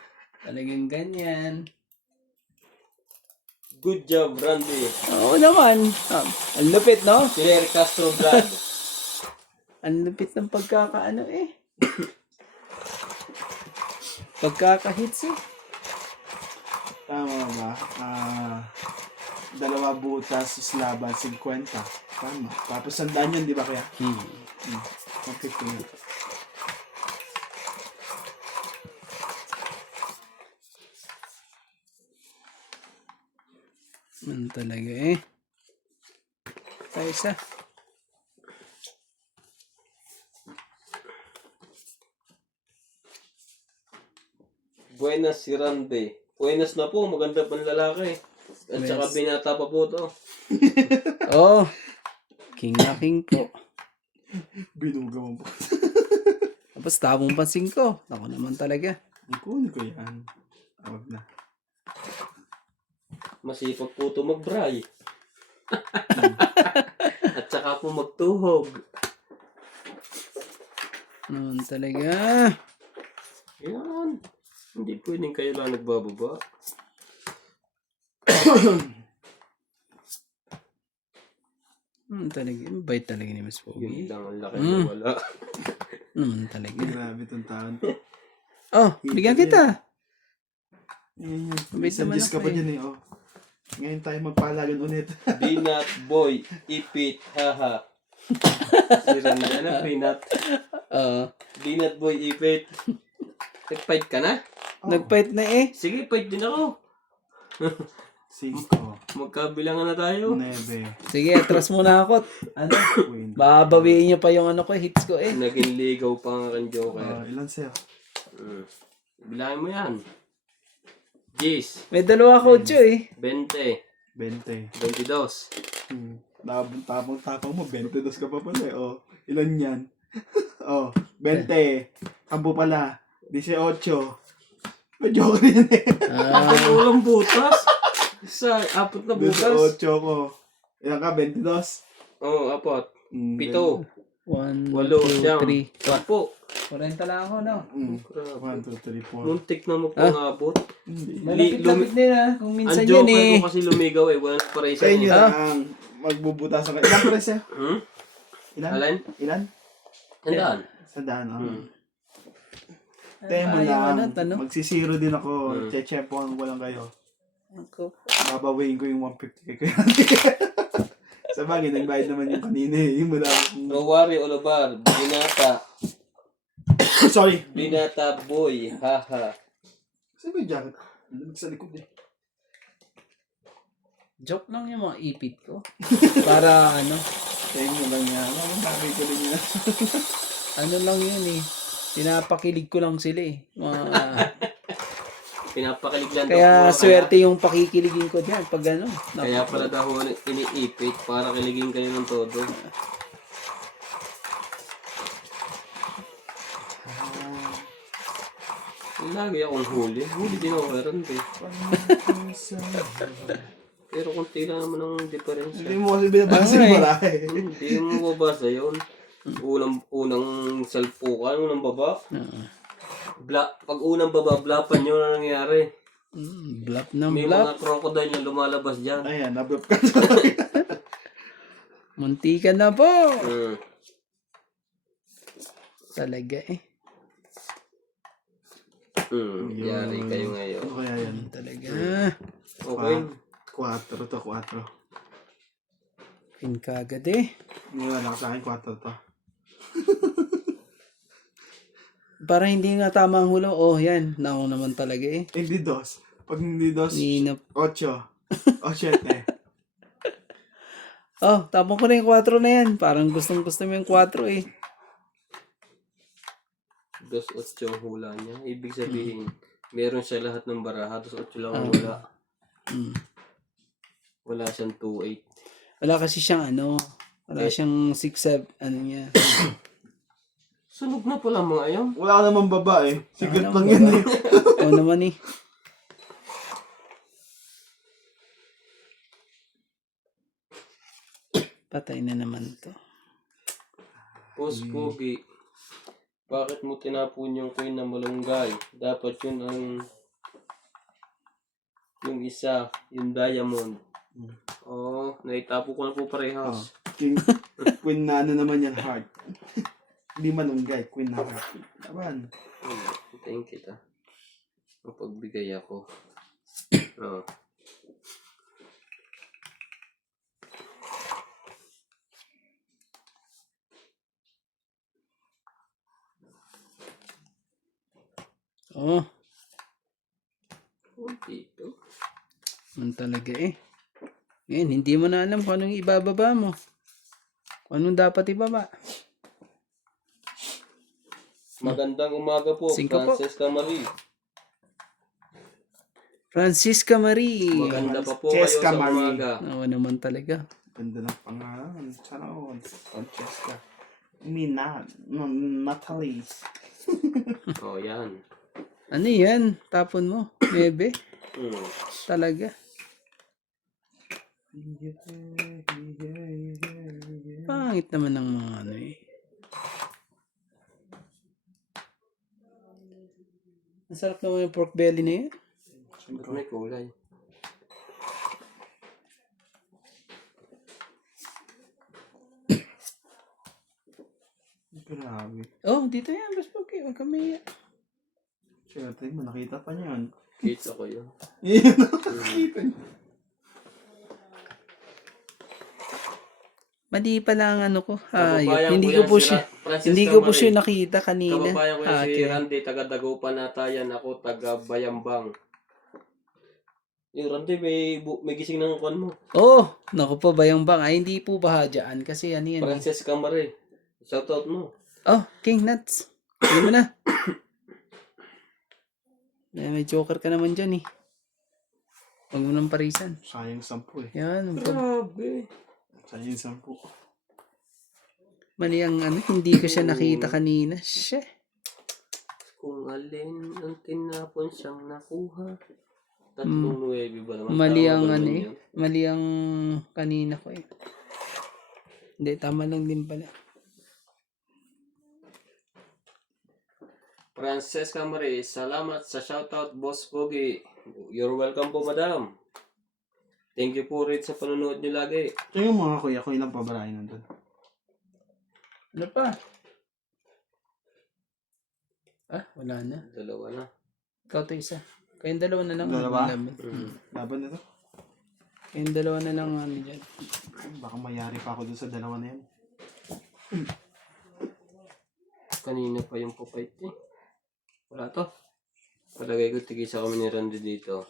Talagang ganyan. Good job, Randy. Oo naman. Ang lupit, no? Si Eric Castro Brad. Ang lupit ng pagkakaano eh. Pagkaka-hits eh. Tama ba? 2 butas is laban, 50. Tama. Tapos 100 yun, di ba kaya? 150 yun. Ano talaga eh. Tayo isa. Buenas si Randy. Buenas na po, maganda pang lalaki. At saka binata pa po to. Oh. King na king po. Binuga mo po. Tapos tabong pansin ko. Ako naman talaga. Ikunin ko yan. Tawag na. Masipag po ito mag-bray. At saka po magtuhog. Naman talaga. Yan. Hindi pwedeng kayo lang nagbababa. Talaga. Bait talaga ni Mas Yun Pogi. lang ang laki na wala. Naman talaga. Grabe itong taon to. Oh, bigyan kita. Ayan yun. Mabait Isang naman Diyos ka ako pa eh. dyan eh. Oh. Ngayon tayo magpalagan ulit. Peanut boy, ipit, haha. Si Randy, ano peanut? Peanut boy, ipit. Nag-fight ka na? Nag-fight na eh. Sige, fight din ako. 5. Magkabilangan na tayo. 9. Sige, atras muna ako. Ano? Queen. Babawiin niyo pa yung ano ko, hits ko eh. Naging ligaw pa ang aking joker. Ilan sa'yo? Bilangin mo yan. Gis, May dalawa kotse eh. 20, 20. 22. Tapang mo, 22 ka pa pala eh. Oh, ilan yan? Oh, 20. Kampo pala. 18. May joke rin eh. Apat na ulang butas. Sa apat na butas. 18 ko. Ilan ka? 22? Oo, apat. 7. 1, 2, 8, 3. 10. 40 lang ako, no? 1, 2, 3, 4. Muntik na magpangabot. Malapit-lapit din ah. Kung Ang minsan yun joker eh. ko kasi lumigaw eh. Wala pa rin Sa inyo isa. lang. Magbubutasan ka. Ilan pa sa'yo? Ilan? Alin? Ilan? Handaan. 100. Tayo mo Ayaw, lang. ano, tanong? Magsisiro din ako. Chechepohan ko lang kayo. Ako. Babawiin ko yung 150 kay Kuya. Sa bagay, nagbayad naman yung kanina eh. Yung wala akong... Rowari Olabar. Binata. Sorry. Binata boy. Haha. Kasi ba yung jacket? Nandun sa likod eh. Joke lang yung mga ipit ko. Para ano, Tayo mo lang yan. Ang bagay ko din yan. ano lang yun eh. Pinapakilig ko lang sila eh. Pinapakilig lang daw Kaya po, swerte yung pakikiligin ko dyan pag ano. Kaya pala daw iniipit para kiligin kayo ng todo. Lagi akong huli. Huli din ako meron eh. Pero kunti lang naman ang diferensya. Hindi mo kasi binabasa yung marami. Hindi mo mabasa yun. Unang salpukan, unang baba. Pag unang baba, blapan yun na nangyari. Blap ng May blap. mga crocodile na lumalabas dyan. Ayan, nablop ka. Muntikan na po. Talaga eh. Yari kayo ngayon. Ano kaya yan? Talaga. Okay. 4 to, 4. Pin kagad eh. Wala lang sa akin, 4 to. Para hindi nga tama ang hulaw. Oh, yan. Nako naman talaga eh. Hindi dos. Pag hindi dos, Ninap. 8. O 7. Oh, tapon ko na yung 4 na yan. Parang gustong gusto mo yung 4 eh. 2-8 ang hula niya. Ibig sabihin, meron siya lahat ng baraha. 2-8 lang ang wala. Hmm. Wala siyang 2-8. Wala kasi siyang ano. Wala siyang 6-7. Ano niya. Sunog na pala mga ayong. Wala ka naman babae. Sigat Wala lang yan eh. Oo naman eh. Patay na naman to. Boss Pogi, bakit mo tinapon yung coin na malunggay? Dapat yun ang yung isa, yung diamond. Oo, naitapo ko na po parehas. King, queen na ano naman yan, heart. Hindi manunggay, queen na heart. Laban. Hintayin kita. Mapagbigay ako. Oo. Oh, Dito. man talaga eh. Ngayon, hindi mo na alam kung anong ibababa mo. Kung anong dapat ibaba. Magandang umaga po, Singko po. Francesca Marie. Francisca Marie. Maganda pa po kayo Francesca sa Marie. umaga. Oo naman talaga. Ganda ng pangalan. Sana all. Francesca. Natalie. Oh, yan. Ano yan? Tapon mo? Bebe? Hmm. Talaga. Pangit naman ng mga ano eh. Masarap naman yung pork belly na yan. Ba't may kulay? Grabe. Oh, dito yan. Basta okay. Huwag kami. Siyempre mo, nakita pa niyan. Kita ko yun. Yan, nakita niya. Mali pala ang ano ko. Kababayan Hindi ko ko yan, po si siya. Francisca Hindi ko po Marie. siya nakita kanina. Kababayan ko yan si Okay. Randy, taga Dagupan Atayan. Ako, taga Bayambang. Yung Randy, may gising ng kwan mo. Oh, naku po, bayang bang. Ay, hindi po baha dyan. Kasi ano yan eh. Francesca Marie. Shoutout mo. Oh, King Nuts. Hindi mo na. May joker ka naman dyan eh. Huwag mo nang parisan. Sayang 10 eh. Yan. Grabe. Sayang 10. Mali ang ano. Hindi ko siya nakita kanina. Shit. Kung alin ang tinapon siyang nakuha. Tatlong 9 ba naman? Mali Tama ang ba ano naman eh. yun? Mali ang kanina ko eh. Hindi, tama lang din pala. Francesca Marie, salamat sa shoutout, Boss Pogi. You're welcome po, madam. Thank you po rin sa panonood niyo lagi. Tingnan mo nga kuya, kung ilang pabarahin nandun. Ano pa? Ah, wala na. Dalawa na. Ikaw to isa. Kayong dalawa na lang. Dalawa? Laban na to. Kayong dalawa na lang ano dyan. Baka mayari pa ako dun sa dalawa na yan. Kanina pa yung popite eh. Wala to. Palagay ko tigisa kami ni Randy dito.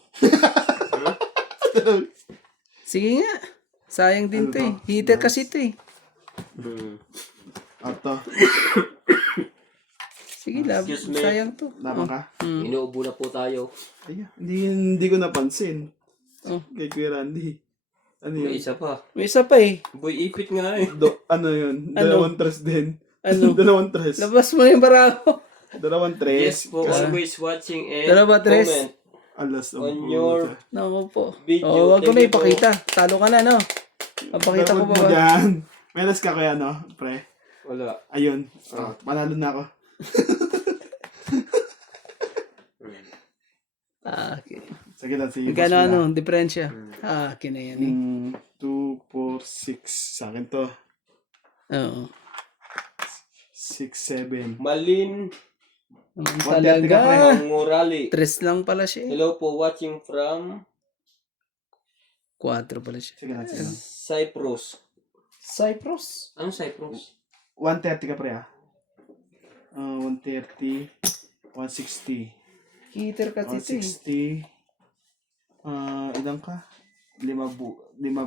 Sige nga. Sayang din Ano to eh. to? Heater kasi to eh. Ato, Sige, lab. Excuse me. Sayang to. laban ka? Inuubo na po tayo. Ay, hindi ko napansin. Oh. Kay Kuya Randy. Ano May yun? isa pa. May isa pa eh. Boy, ipit nga eh. Ano yun? Dalawang tres din. Ano? Dalawang tres. Labas mo na yung barako. Dalawang tres. Yes po, always watching and Dalawa, tres. comment. Alas ng On your Naku po. Video, Oh, wag ko na thank you po. ipakita. Talo ka na, no? Papakita ko Dapat pa mo ba? dyan. Melas ka kuya, no? Pre. Wala. Ayun. Panalo na ako. Ah, okay. Sige lang, sige. Magkano ano? Diferensya? Ah, okay na yan eh. 2, 4, 6. Sa akin to. Oo. 6, 7. Malin Naman 130 ka, talaga. pre. Mangurali. Tres lang pala siya eh. Hello po, watching from 4 pala siya. Sige lang, sige lang. Cyprus. Cyprus? Anong Cyprus? 130 ka pre, ah. 130, 160, Heater kasi ito eh. 160, ilan ka? 5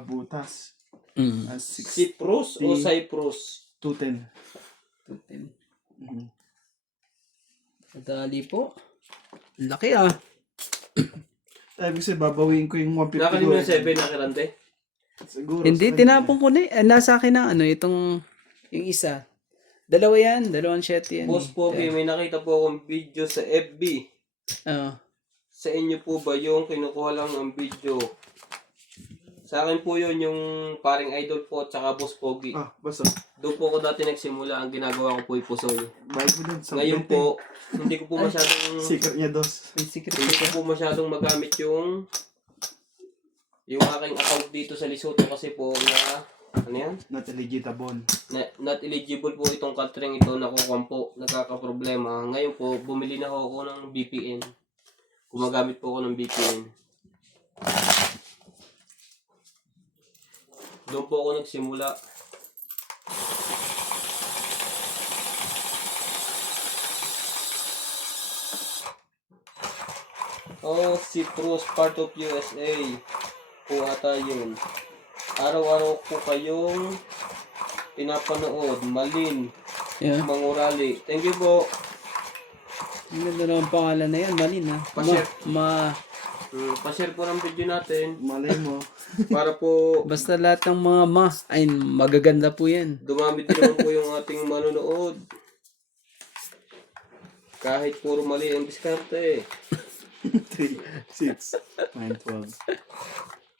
butas. Mm. 6, Cyprus o Cyprus? 210. 210. Mhm. Madali po. Laki ah. Sabi ko sa'yo, babawiin ko yung 150 Nakalim yung 7 na kirante? Siguro. Hindi, sa tinapon ko na eh. Nasa akin na ano, itong, yung isa. Dalawa yan, 2.7 yan Boss eh. Pogi, may nakita po akong video sa FB. Oo. Sa inyo po ba yung kinukuha lang ang video? Sa akin po yun yung paring idol po at saka Boss Pogi. Basta. Doon po ako dati nagsimula. Ang ginagawa ko po ay pusoy. Bayad mo dun. Ngayon po, hindi ko po masyadong Secret niya, dos. May secret hindi ka. ko po masyadong magamit yung aking account dito sa Lesotho kasi po na ano yan? Not eligible. Not eligible po itong country ito na kukuha po. Nagkakaproblema. Ngayon po, bumili na ako ng VPN. Gumagamit po ako ng VPN. Doon po ako nagsimula. Oh, Cyprus, part of USA. Po ata yun. Araw-araw po kayong pinapanood. Malin, Yeah. Mangurali. Thank you po. Ang ganda naman pangalan na yan, Malin ha. Pa-share. Pa-share po ng video natin Malay mo. para po Basta lahat ng mga ay magaganda po yan. dumami din naman po yung ating manonood. Kahit puro mali ang diskarte. 3, 6, 9, 12.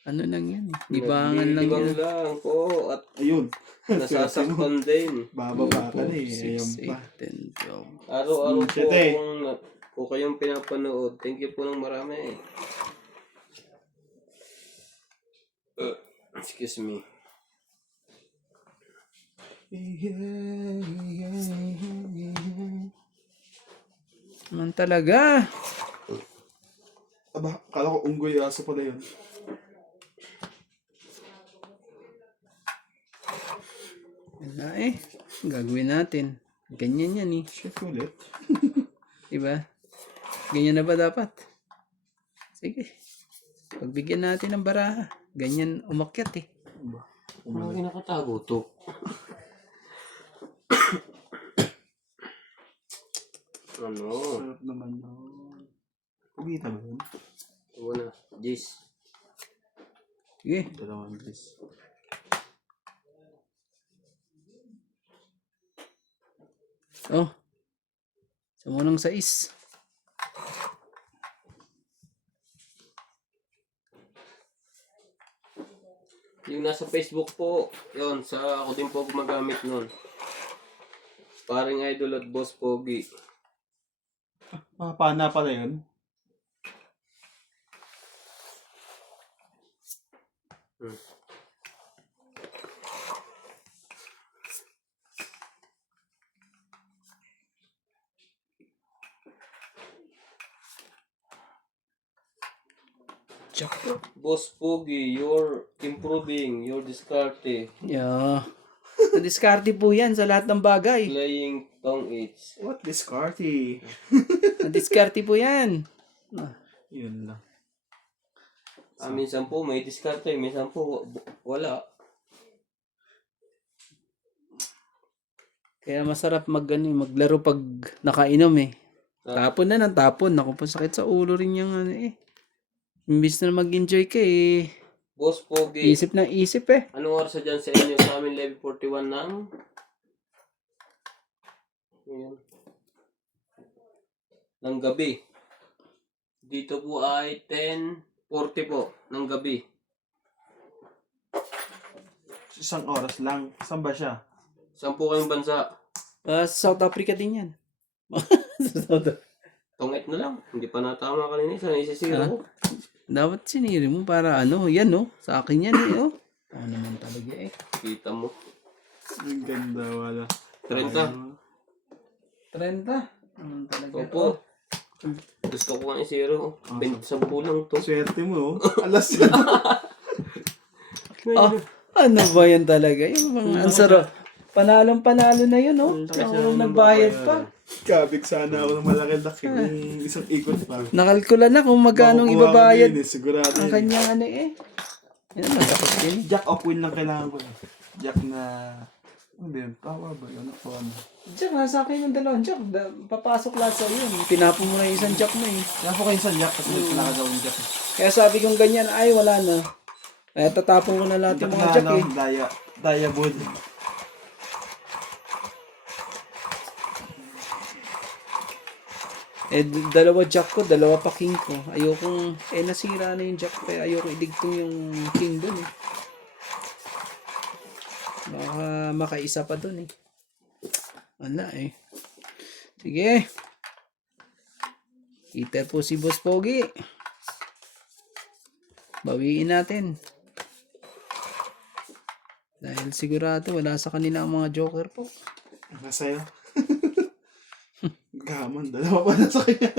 Ano lang yan eh. Libangan lang Naglilibang yan. lang po at Ayun. nasasaktan din. Bababa ka na eh. 6, Ayun pa. 8, 10, 12. Araw-araw po Siyete. kung kayong pinapanood. Thank you po ng marami. Excuse me. Man talaga. Aba, kala ko unggoy aso pala yun. Wala eh. Gagawin natin. Ganyan yan eh. Shit ulit. Diba? Ganyan na ba dapat? Sige. Pagbigyan natin ng baraha. Ganyan umakyat eh. Ano kinakatago to? Ano? Sarap naman yun. Pagita ba yun? Ito na. Jis. Sige. Dalawang bis. Oh. Sa munang 6. Yung nasa Facebook po, yun, sa ako din po gumagamit nun. Paring idol at Boss Pogi. Pana pala yun. Tsaka. Boss Pogi, you're improving your discarte. Yeah. Diskarte po yan sa lahat ng bagay. Playing tong it's. What this carty? Diskarte po yan. Yun lang. Minsan po may discarte, minsan po wala. Kaya masarap maglaro pag nakainom eh. Tapon na ng tapon. Naku po, sakit sa ulo rin yung ano eh. Imbis na mag-enjoy ka eh. Boss Pogi, Isip na isip eh. anong oras na dyan sa inyo? Sa amin level 41 ng? Ayan. Ng gabi. Dito po ay 10:40 po ng gabi. Isang oras lang. Saan ba siya? Saan po kayong bansa? Sa South Africa din yan. Tongit na lang. Hindi pa natama kanina. Saan isisira ko? Dapat siniri mo para ano. Yan no. Sa akin yan eh. Oh. Ano naman talaga eh. Kita mo. Ang ganda, wala. 30. 30. Ano talaga. Opo. Gusto ko nga i-zero. 20 lang to. Swerte mo, oh. Alas yan. Oh, ano ba yan talaga? Yung mga answer. Panalong panalo na yun oh. Ako nagbayad pa. Kabig sana ako ng malaki-laki. Kung isang ikot pa. Nakalkula na kung magkano Makukuha ko ibabayad na yun eh, sigurado ang yun. kanyang ano eh. Yan, matapos din eh. Jack of wheel lang kailangan ko. Jack na... Ano ba yun? Power ba yun? Ano po ano? Jack, nasa akin yung dalawang jack. Papasok lahat sa yun. Tinapon mo na yung isang jack mo eh. Kaya po kayo sa jack kasi may nakagawin jack. Kaya sabi kong ganyan, ay wala na. Kaya tatapon ko na lahat yung mga jack eh. Diamond. Eh, dalawa jack ko, dalawa pa king ko. Ayokong, nasira na yung jack ko. Kaya ayoko idigtong yung king dun eh. Baka makaisa pa dun eh. Wala eh. Sige. Kita po si Boss Pogi. Bawiin natin. Dahil sigurado wala sa kanila ang mga joker po. Masaya. Gaman, dalawa pa na sa kanya.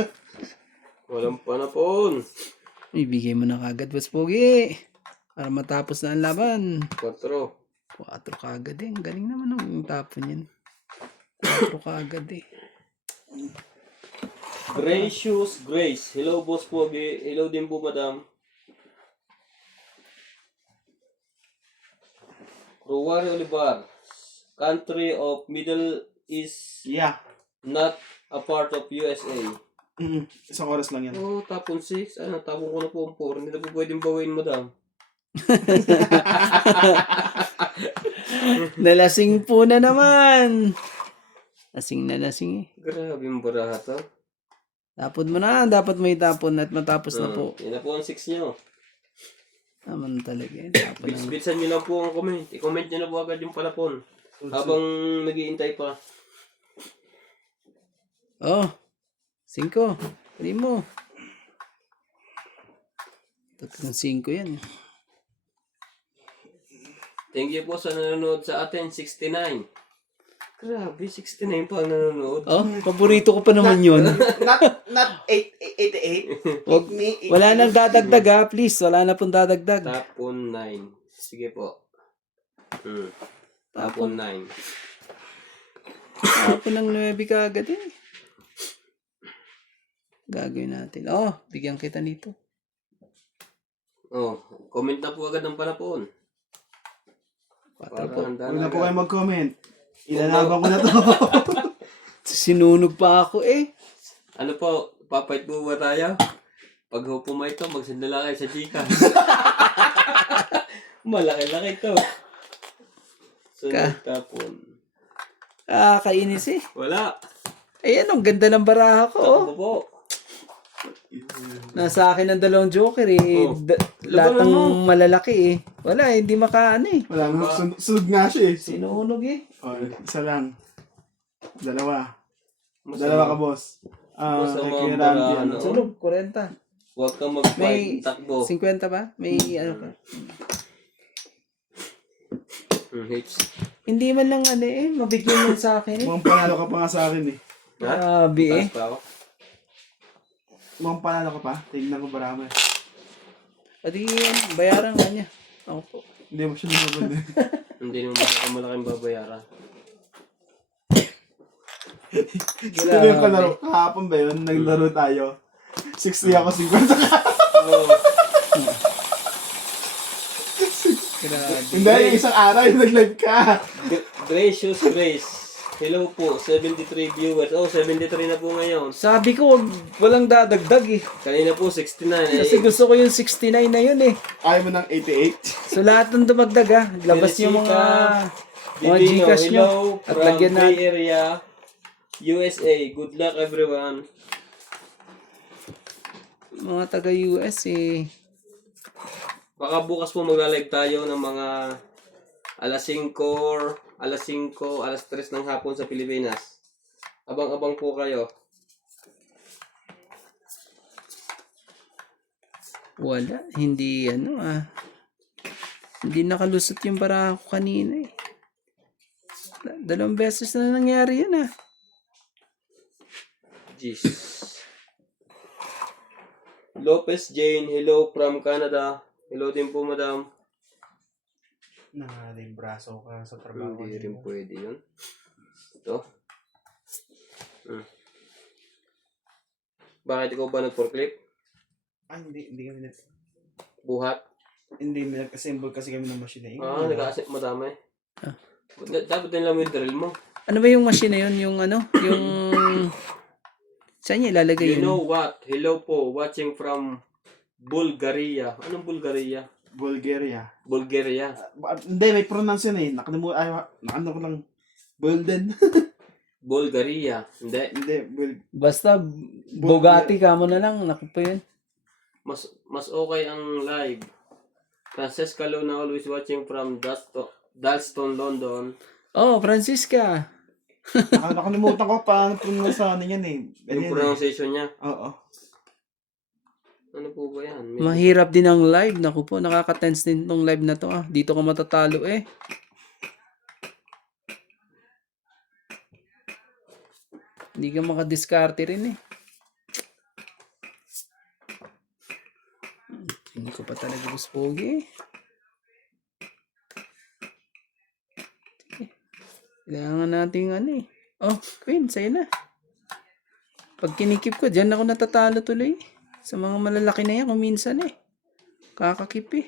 Walang panapon. Ibigay mo na kagad, Boss Pogi. Para matapos na ang laban. 4. 4 kagad eh. Ang galing naman ang tapon yan. 4 kagad eh. Gracious Grace. Hello, Boss Pogi. Hello din po, Madam. Ruwari Olivar. Country of Middle is Yeah. not a part of USA. Isang oras lang yan. Oh, tapon 6. Ano, tapon ko na po ang 4. Hindi na po pwedeng bawiin, Madam. Nalasing po na naman. Lasing na lasing eh. Grabe yung baraha to. Tapon mo na. Dapat mo itapon at matapos na po. Yan na po ang 6 nyo. Naman talaga eh. Tapon na. Bitsan nyo lang po ang comment. I-comment nyo na po agad yung palapon. Habang nag-iintay pa. Oh. 5. Pwede mo. 3-5 yan. Thank you po sa nanonood sa atin. 69. Grabe, 69 pa ang nanonood. Oh, paborito ko pa naman yun. Not 88. Wag, wala nang dadagdag ha, please. Wala na pong dadagdag. Tapon 9. Sige po. Tapon 9. Tapon ng 9 kagad eh. Gagawin natin. Oh, bigyan kita nito. Oh, comment na po agad ng palapon. 4 Para po. handa Huwag na na po agad. kayo mag-comment. Ilalaban ko na to. Sinunog pa ako eh. Ano po, papait po ba tayo? Pag pumay ito, magsandala kayo sa Gcash. Malaki-laki to. Sunod tapon. Kainis eh. Wala. Ayan, ang ganda ng baraha ko. Oh. Takbo po. Nasa akin ang dalawang joker eh. Oh. Lahat Labanan ng malalaki eh. Wala, hindi makaano eh. Wala nga, sunod nga siya eh. Sinunog eh. Oh, isa lang. Dalawa Masama. ka, boss. Masama Kay ang Kuya Randy, barahan, ano? no? Sunog, 40. Huwag kang May mag-fight. Takbo. 50 ba? May ano ka? Hits. Hindi man lang ano eh. Mabigyan mo sa akin eh. Mukhang panalo ka pa nga sa akin eh. Ha? Grabe eh. Taas pa ako. Mukhang panalo ka pa. Tingnan ko barama eh. Pati bayaran ka niya. Ako po. Hindi mo siya naman eh. Hindi naman ako malaking babayaran. Sino yung kalaro? Kahapon ba yun? Naglaro tayo. 60 ako, 50 ka. Oh, Grabe. Hindi, yung isang araw yung nag-live ka. Gracious Grace. Hello po, 73 viewers. Oh, 73 na po ngayon. Sabi ko, walang dadagdag eh. Kanina po, 69. Kasi gusto ko yung 69 na yun eh. Ayaw mo ng 88. So lahat ng dumagdag ah. Labas yung mga Divino, Gcash nyo. hello At from lagyan Bay natin. Area, USA. Good luck everyone. Mga taga-US eh. Baka bukas po magla-live tayo ng mga alas 5, alas 3 ng hapon sa Pilipinas. Abang-abang po kayo. Wala. Hindi ano ah. Hindi nakalusot yung baraha ko kanina eh. 2 beses na nangyari yun ah. Jeez. Lopez Jane, hello from Canada. Hello din po, madam. Nangaling braso ka sa trabaho. Hindi rin pwede yun. Ito. Bakit ikaw ba nag-forklift? Hindi kami Buhat? Hindi, may nag-assemble kasi kami ng machine. Nag-aasip madami. Ah. Dapat din lang mo yung drill mo. Ano ba yung machine na yun? Yung ano? Yung... Saan niya ilalagay You yun? know what? Hello po, watching from Bulgaria. Anong Bulgaria? Bulgaria. Bulgaria. Hindi, may pronounce yun eh. Nakano ko lang. Bulden. Bulgaria. Hindi. Hindi, Basta, Bugatti ka mo na lang. Naku pa yun. Mas okay ang live. Francesca Luna always watching from Dalston, London. Oh, Francisca. Nakalimutan ko paano pronounce ano yan eh. Yung pronunciation niya. Oo. Ano po ba yan? Mahirap din ang live. Naku po, nakaka-tense din tong live na to. Dito ka matatalo eh. Hindi ka makadiskarte rin eh. Hindi ko pa talaga buspogi eh. Kailangan natin ano eh. Oh, Queen, sa'yo na. Pag kinikip ko, dyan ako natatalo tuloy. Sa mga malalaki na yan, kung minsan eh. Kakakip eh.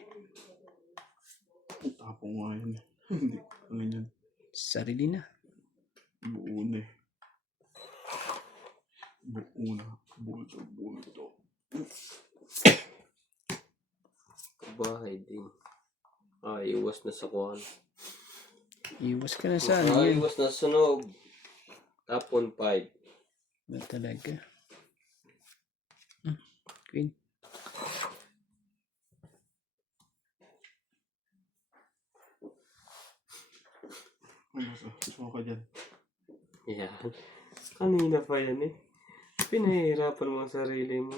Tapo nga yun. Hindi. Ano yun? Sarili na. Buo na eh. Buo to. Bahay din. Iwas na sa kuhan. Iwas ka na sa ano yun. Iwas na sa sunog. Tapon 5. Ba talaga. Queen. Gusto ko dyan. Yan. Kanina pa yan eh. Pinahihirapan mo ang sarili mo.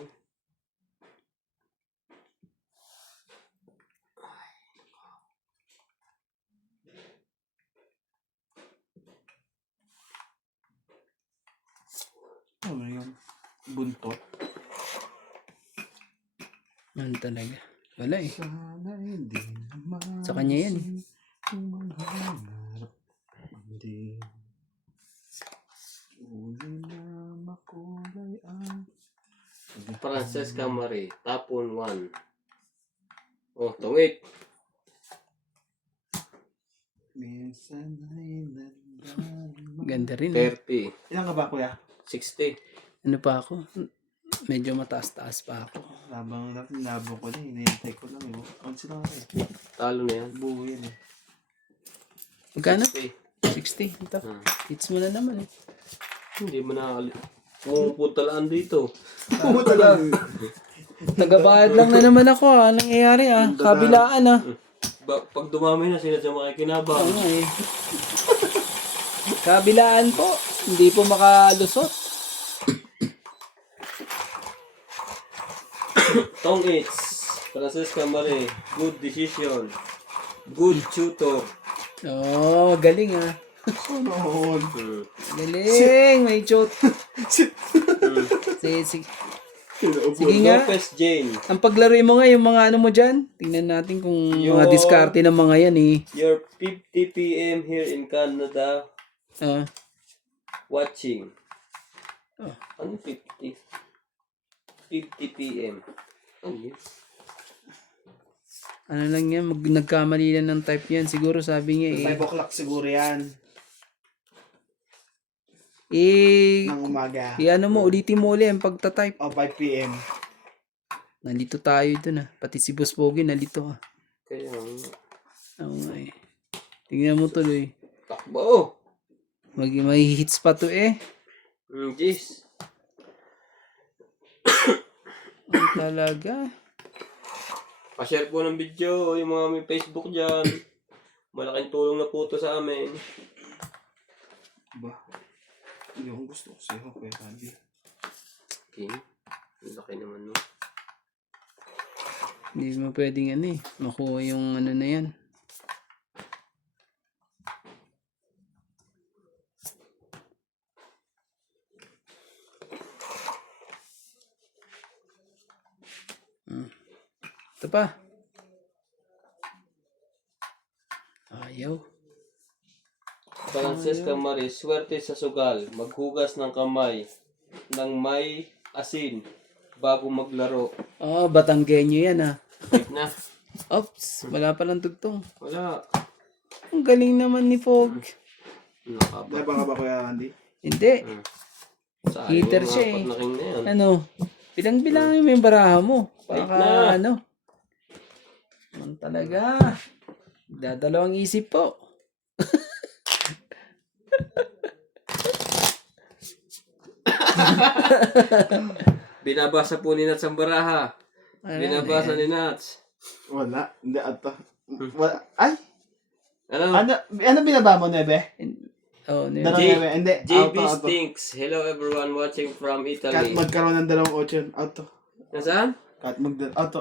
Ano yun? Buntot. Ano talaga. Wala eh. Sana hindi naman Sa kanya yan eh. humanap. Hindi. Uli na makulay ang Francesca Marie. Tapon 1. Oh, tungit. minsan ay nandang. Ganda rin eh. 30. Ilan ka ba, kuya? 60. Ano pa ako? Medyo mataas-taas pa ako. Labang natin, labo ko na, hinihintay ko lang yun. Konsi lang ako eh. Talo na yan. Buo yun eh. Magkano? 60. 60. Ito. Hmm. Hits mo na naman eh. Hindi mo na pumupunta lang dito. Pumunta lang. Tagabayad lang na naman ako ah. Anong nangyayari ah? Kabilaan ah. Pag dumami na, sila sa makikinabang. Oo nga eh. Kabilaan po. Hindi po makalusot. Tong It's. Francesca Marie. Good decision. Good tutor. Oo, galing ah. Noon. Galing. May chot. Sige, sige. Sige nga. Lopez Jane. Ang paglaro mo nga, yung mga ano mo dyan. Tingnan natin kung mga diskarte ng mga yan eh. You're 50 p.m. here in Canada. Ah. Watching. Oh. Ano 50? 50 p.m. Ano yun? Ano lang yan, nagkamali lang ng type yan. Siguro sabi niya eh. 5 o'clock siguro yan. Ng umaga. ano mo, ulitin mo ulit ang pagta-type. O 5 p.m. Nandito tayo ito na. Pati si Boss Pogi nandito ah. Kaya, Oo nga eh. Tingnan mo tuloy. takbo. May hits pa to eh. Jeez. Ang talaga. Pa-share po ng video, yung mga may Facebook dyan. Malaking tulong na po to sa amin. Ba? Hindi akong gusto ko sa'yo, Kuya Randy. Okay. Ang laki naman no. Hindi mo pwedeng ano eh. Makuha yung ano na yan. Ito pa. Ayaw. Francesca Marie, swerte sa sugal. Maghugas ng kamay ng may asin bago maglaro. Oh, Batanggenyo yan ah. Wait na. Oops, wala palang tugtong. Wala. Ang galing naman ni Fog. Nakaba. Diba ka ba Kuya Randy? Hindi. Sayang Heater yung siya apat eh. na king na yan. Ano? Bilang-bilangin mo yung baraha mo. Wait Baka na. ano. Naman talaga. Dadalawang isip po. Binabasa po ni Nats ang baraha. Binabasa ni Nats. Wala. Hindi, ato. Wala. Ay! Ano? Ano binaba mo, Nebe? Oh, no. Dalawang Nebe. Hindi, JB auto. Stinks. Hello everyone watching from Kahit Italy. magkaroon ng dalawang 8 auto. Nasaan? Kahit auto.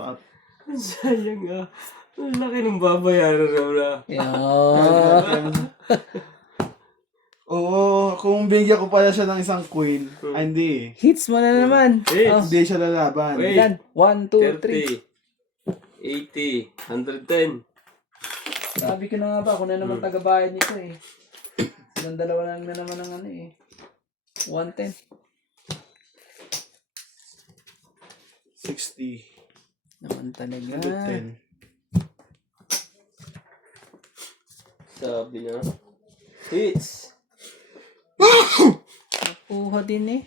Sayang ah. Ang laki ng babayaran raw na. Yeah. Oo, kung bigyan ko pala siya ng isang queen, ay hindi. Hits mo na naman. Hits. Oh. Hindi siya lalaban. Wait. Yan. 1, 2, 3. 30, 80, 110. Sabi ko na nga ba, ako na naman tagabayad nito eh. Silang dalawa lang na naman ang ano eh. 110. 60. Naman talaga. 110. Sabi niya. Hits. Nakuha din eh.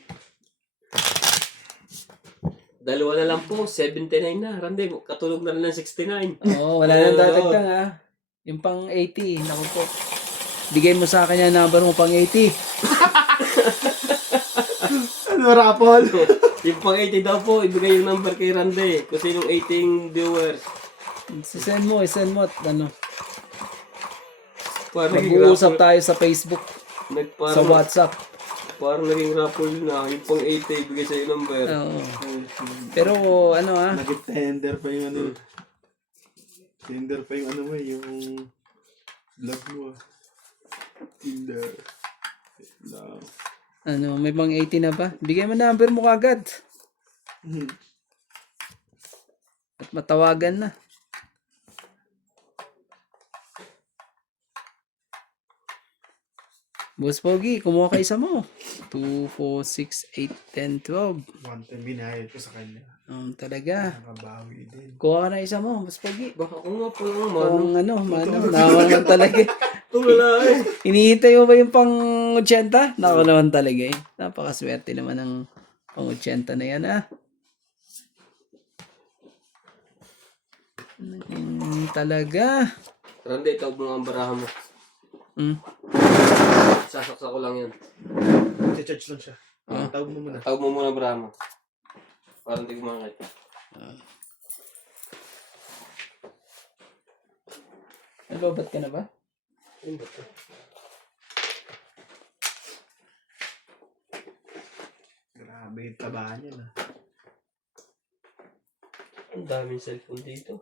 Dalawa na lang po. 79 na. Randy, katulog na lang ng 69. Oo, wala nang dadagdag ah. Yung pang 80, naku po. Bigay mo sa akin yung number mo pang 80. Ano, Rapol? Yung pang 80 daw po, ibigay yung number kay Randy. Kung sinong 18 viewers. Send mo at ano. Parang naging Mag-uusap raffle. tayo sa Facebook, sa WhatsApp. Parang naging raffle na. Yung pang 80, ibigay sa yung number. Oo. Pero ano ah, Nag-tender pa yung ano. Tender pa yung ano mo, yung vlog mo. Tinder. No. ano, may pang 80 na ba? Bigay mo number mo kagad. At matawagan na. Boss Pogi, kumuha ka isa mo. 2, 4, 6, 8, 10, 12. One time binayad ko sa kanya. Talaga. Nakabawi din. Kuha ka na isa mo, Boss Pogi. Baka kung nga po yung mano. Kung ano, nawa naman talaga. Wala eh. Hinihintay mo ba yung pang 80? Nawa naman talaga eh. Napakaswerte naman ng pang 80 na yan ah. Talaga. Randy, tawag mo nga ang baraha mo. Sasaksak ko lang yan. Charge lang siya. Tawag mo muna. Tawag mo muna ang baraha mo. Para hindi ko makakita. Nalobat ka na ba? Grabe yung taba niya na. Ang daming cellphone dito.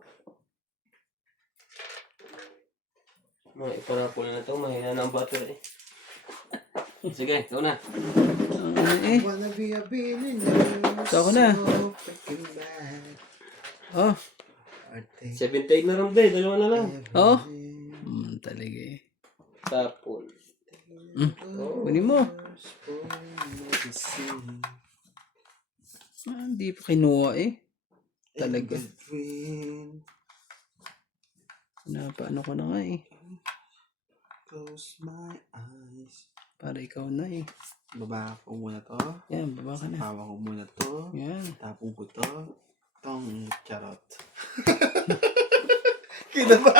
Mga iparapol na ito. Mahina na ang battery. Sige, ikaw na. Eh, Wanna be a billionaire. ito ako na. Freaking bad. Oh, 78 na rin, be. Dalawa na lang. oh. Talaga eh. Tapon. Kunin mo. Hindi pa kinuha eh. Talaga. Paano ko na nga eh. Close my eyes. Para ikaw na eh. Baba ko muna to. Yan, baba ka na. Hawak ko muna to. Yan. Tapong ko to. Tong charot. Kita ba?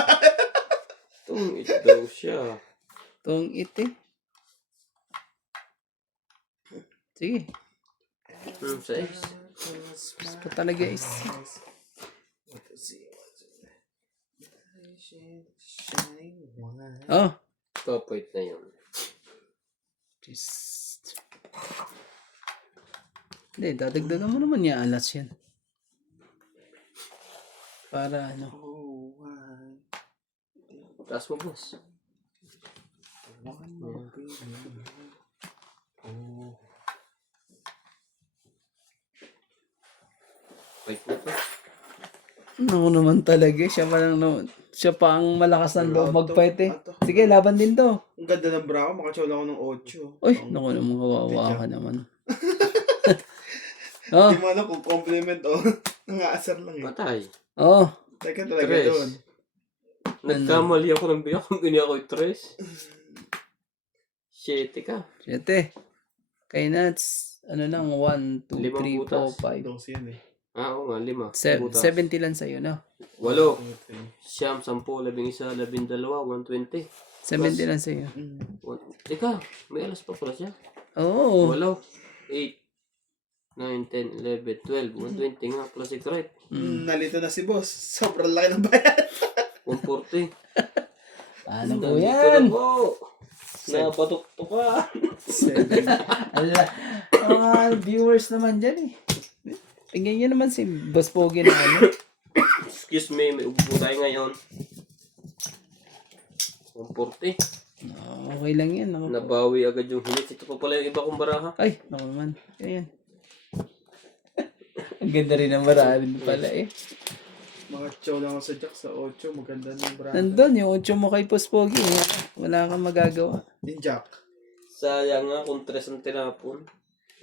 Itong ito daw siya. Tong it eh. Sige. Size. Gusto talaga is. Oh. Top weight na yun. Just. Hindi, dadagdagan mo naman yung alas yan. Para ano. Taas mo, boss. Wait na to. Ano naman talaga. Siya pa ang malakas ng loob mag-fight eh. Sige, laban din to. Ang ganda ng bra ko, makachola ako ng 8. Uy, naku naman, kawawa ka naman. Oh, Hindi mo alam kung compliment o nangaasar lang eh. Patay. oh. Teka talaga Tres. doon. Nagkamali ako ng biyak. Kung ganyan ako 3. 7 ka. 7. Kay Nats, ano lang, 1, 2, Limang 3, butas. 4, 5. Dos yan eh. Oo nga, 5. 70 lang sa'yo, no? 8. Okay. Siyam, 10, 11, 12, 120. 70 lang sa'yo. Teka, may alas pa pala siya. Oo. 8, 9, 10, 11, 12, 120 nga, plus secret. Nalito na si boss. Sobrang laki ng bayad. 140. Ano po Nandito yan? na po. Napatuktukan. 7. Ala, mga viewers naman dyan eh. Tingnan nyo naman si Boss Pogi na ano. Excuse me, may ubo tayo ngayon. 140. Okay lang yan. Naku. Nabawi agad yung hinit. Ito pa pala yung iba kong baraha. Ay, naku naman. Ayan. Ang ganda rin ang marami pala eh. Mga chow lang ako sa Jack sa 8. Maganda ng bra. Nandun, yung 8 mo kay Boss Pogi. Wala kang magagawa. Yung Jack. Sayang nga kung 3 ang tinapon.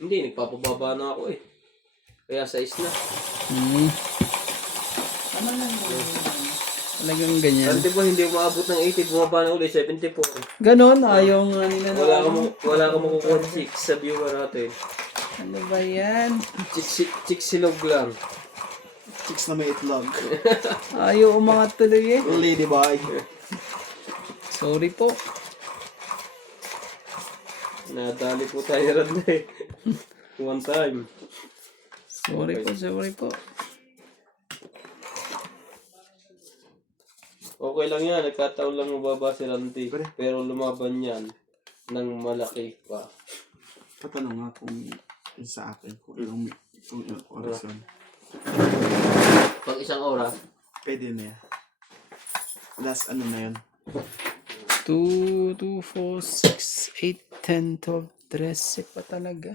Hindi, nagpapababa na ako eh. Kaya 6 na. Ano lang talagang ganyan. Di ba hindi umaabot ng 80, bumaba na ulit, 74. Ganon, ayaw nga nila na. Wala ka makukuha ng 6 sa viewer natin. Ano ba yan? Chicks-silog lang. Chicks na may itlog. Ayaw umangat tuloy eh. Ladyboy. Sorry po. Nadali po tayo na rin eh. One time. Sorry po. Okay lang yan, nagkataon lang mababa si Randy. Pero lumaban yan ng malaki pa. Patanong nga kung yung sa akin. Kung ilang oras yun. Pag isang oras, Pwede na yan. Last ano na yun. 2, 2, 4, 6, 8, 10, 12, 13 pa talaga.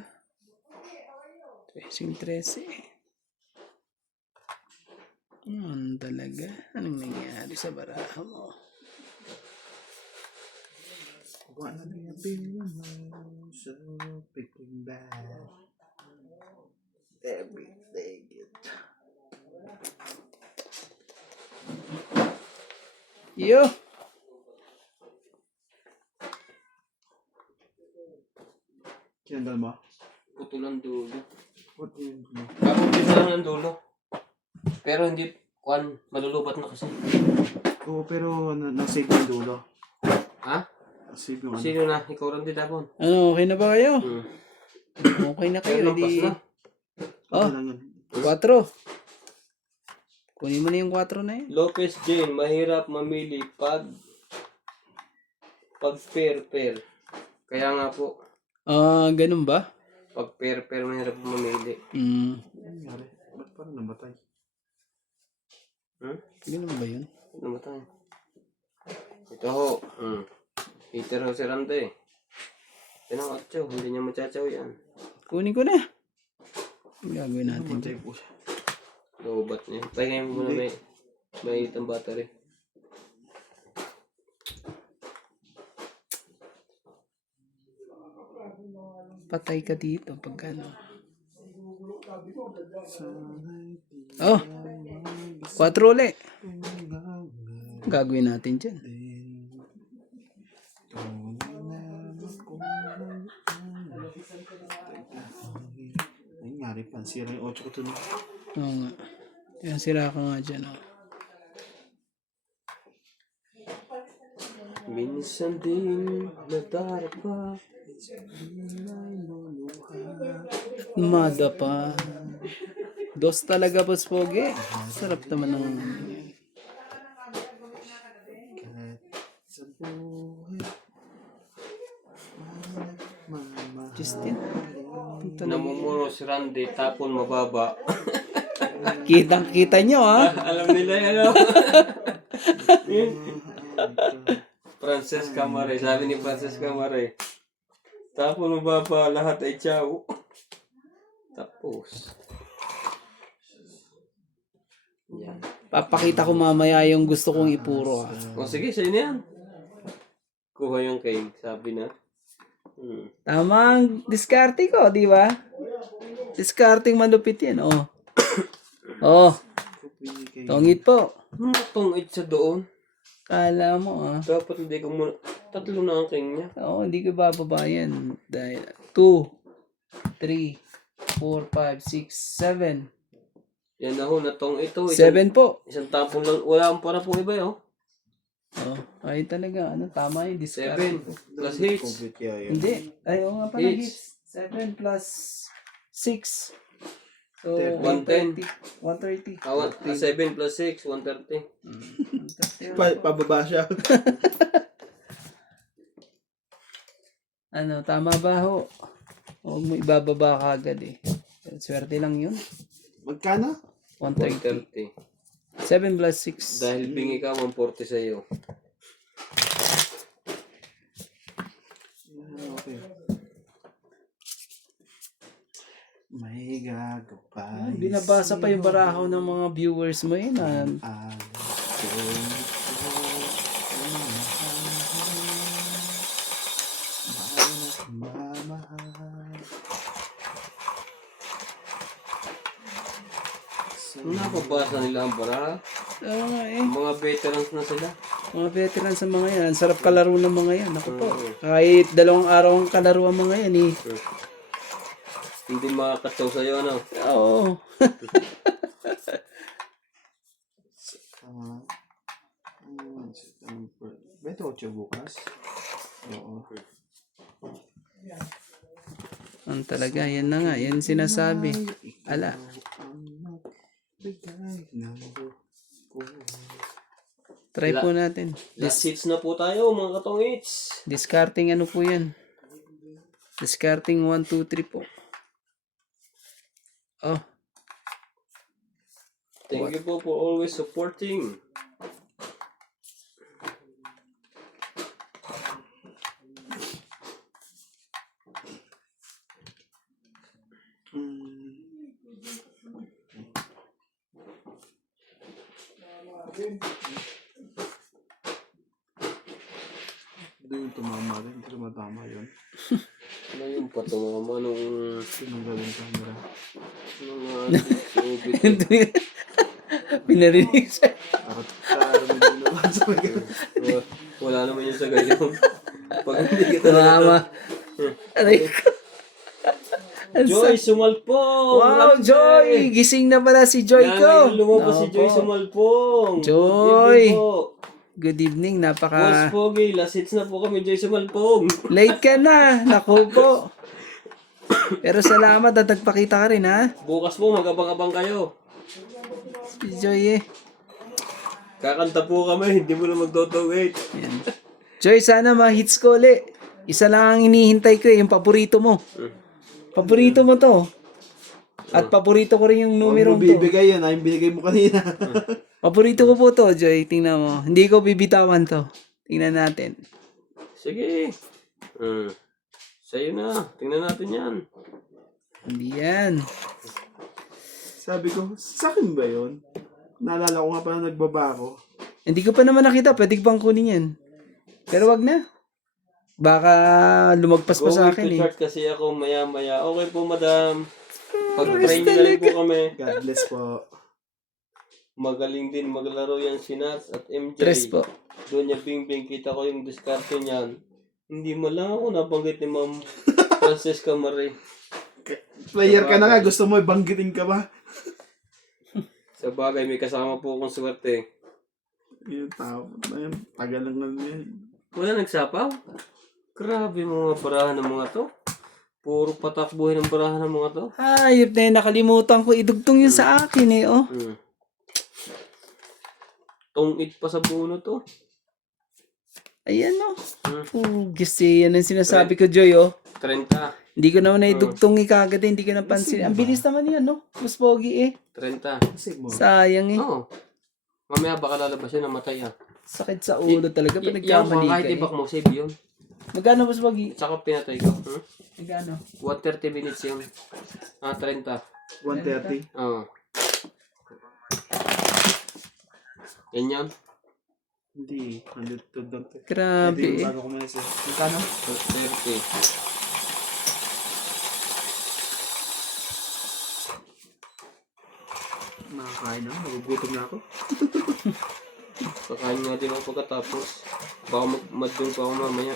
13. Talaga? Anong nangyari sa baraha mo? Wanna be a billionaire, so picking back everything. Yo! Kinandal mo? putol ang dulo. What do you do? Kapupisa lang ng dulo. Pero hindi, malulubat na kasi. Oo, pero nasave yung dulo. Ha? Nasave yung ano. Sino na? Ikaw Randy tapon. Ano, okay na ba kayo? Okay na kayo, Pero lampas edi... na. Oh, Ano lang yun? 4. Kunin mo na yung 4 na yun. Lopez Jane, mahirap mamili pag pair. Kaya nga po, Ganun ba? pag pair mahirap mamili. Ano nangyari? Ba't parang namatay? Ganun ba yun? Ano ba tayo? Ito ho. Peter ho si Randy. Tinawatsaw, hindi niya matsatsaw yan. Kunin ko na. Ang gagawin natin. Namatay po siya. Lobat niya. Pahingay mo muna may itang battery. Patay ka dito pag ano. Oh! 4 ulit. Ang gagawin natin dyan. Ay, nangyari pa. Sira yung 8 ko to. Oo nga. Yan, sira ka nga dyan. Oh. Minsan din nadarapa. Mada pa. Dos talaga, Boss Pogi. Sarap naman ng... Sa buhay. Mama. Justin. Punta na. Namumuro si Randy, tapon mababa. Kitang-kita nyo, ha? Alam nila yan, no? Frances Camare, sabi ni Frances Camare. Tapon mababa, lahat ay chow. Tapos. Yan. Papakita ko mamaya yung gusto kong ipuro, ha? O sige, sa'yo na yan. Kuha yung cake, sabi na. Tamang diskarte ko, di ba? Discarding malupit yan, oh. Oh, Binigay. tongit po. Itong sa doon. Kala mo, ah. Dapat hindi ko muna. Tatlo na ang king niya. Oo, hindi ko bababa yan. Dahil, 2, 3, 4, 5, 6, 7. Yan na ho, natong ito. 7 po. Isang tapon lang. Wala akong para po iba yun. Oh, ay talaga, ano, tama yung 7 discard. plus hits. Complete kaya yun. Hindi. Ay, oo nga pala, Hits. hits. 7 plus 6. So, 110. 130. 7 plus 6, 130. 130. Pababa siya. Ano, tama ba ho? Huwag mo ibababa ka agad eh. Swerte lang yun. Magkano? 130. 130. 7 plus 6. Dahil bingi ka, 140 sa iyo. Okay. May gagabay. Binabasa pa yung baraho ng mga viewers mo yun. Ah. Napabasa nila ang bara. Oo nga eh. Mga veterans na sila. Mga veteran sa mga yan. Ang sarap kalaro ng mga yan. Ako po. Kahit 2 araw ang kalaro ang mga yan eh. Hindi makakataw sa'yo, ano? Oo. Beto 8 bukas. Oo. Ang talaga, yan na nga. Yan sinasabi. Ala. Try po natin. Last hits na po tayo, mga katong hits. Discarding ano po yan. Discarding 1, 2, 3 po. Oh. Thank you po for always supporting. Hindi yung tumama rin. Hindi tumatama yun. Ano yung patumama nung Tinanggalin camera. COVID? Pinarinig siya. Takot may din naman sa mga. Wala naman yung sa gayon. Pag hindi kita Mama. Aray ko. Joy, sumalpong! Wow, Joy! Gising na pala si Joy Yan, ko. ngayon lumabas si Opo. Joy sumalpong. Joy! Good evening po. Good evening. Boss Napaka... Pogi, last hits na po kami, Joy sumalpong. Late ka na. Naku po. Pero salamat at nagpakita ka rin ha. Bukas po, mag-abang-abang kayo. Si Joy eh. Kakanta po kami, hindi mo na mag-wait. Yan. Joy, sana ma-hits ko ulit. Isa lang ang hinihintay ko eh, yung paborito mo. Paborito mo to. At paborito ko rin yung numero Huwag mo to. bibigay yan. Yung binigay mo kanina. Paborito ko po to, Joy. Tingnan mo. Hindi ko bibitawan to. Tingnan natin. Sige. Sa'yo na. Tingnan natin yan. Hindi yan. Sabi ko, sa akin ba yun? Naalala ko nga pa na nagbaba ako. Hindi ko pa naman nakita. Pwede ko pang kunin yan. Pero wag na. Baka lumagpas pa sa akin Going to eh. church kasi ako maya-maya. Okay po, madam. Pag-pray niyo na rin po kami. God bless po. Magaling din maglaro yan si Nats at MJ. Tres po. Doon niya Bingbing, kita ko yung diskarte niyan. Hindi mo lang ako nabanggit ni Ma'am Francesca Marie. Player ka na nga. Gusto mo ibanggitin ka ba? Sa bagay, may kasama po akong swerte. Yung tao na yun. Tagal lang na yan. Wala nagsapaw? Grabe mga barahan ng mga to. Puro patakbuhin ng barahan ng mga to. Ayop na yun. Nakalimutan ko. Idugtong yun sa akin eh. Oh. Tungit pa sa buno to. Ayan oh. Kasi yan ang sinasabi ko, Joy oh. 30. Hindi ko naman naidugtong ikagad. Hindi ko napansin. Ang bilis naman yan no. Mas pogi eh. 30. Kasi mo. Sayang eh. Oo. Mamaya baka lalabas yun, namatay ah. Sakit sa ulo talaga. Pag Yan, nagkamali kahit ka eh. ibak mo, save yun. Magkano mas pogi? Saka pinatay ko. Magkano? 130 minutes yun. 30. 130. Oo. Yan yun. Hindi, 100 lang to. Grabe Ito yung eh. bago ko muna siya. Magkano? 30. Nakakain na, nagugutom na ako. Kakain nga din ako pagkatapos. Baka madung pa ako mamaya.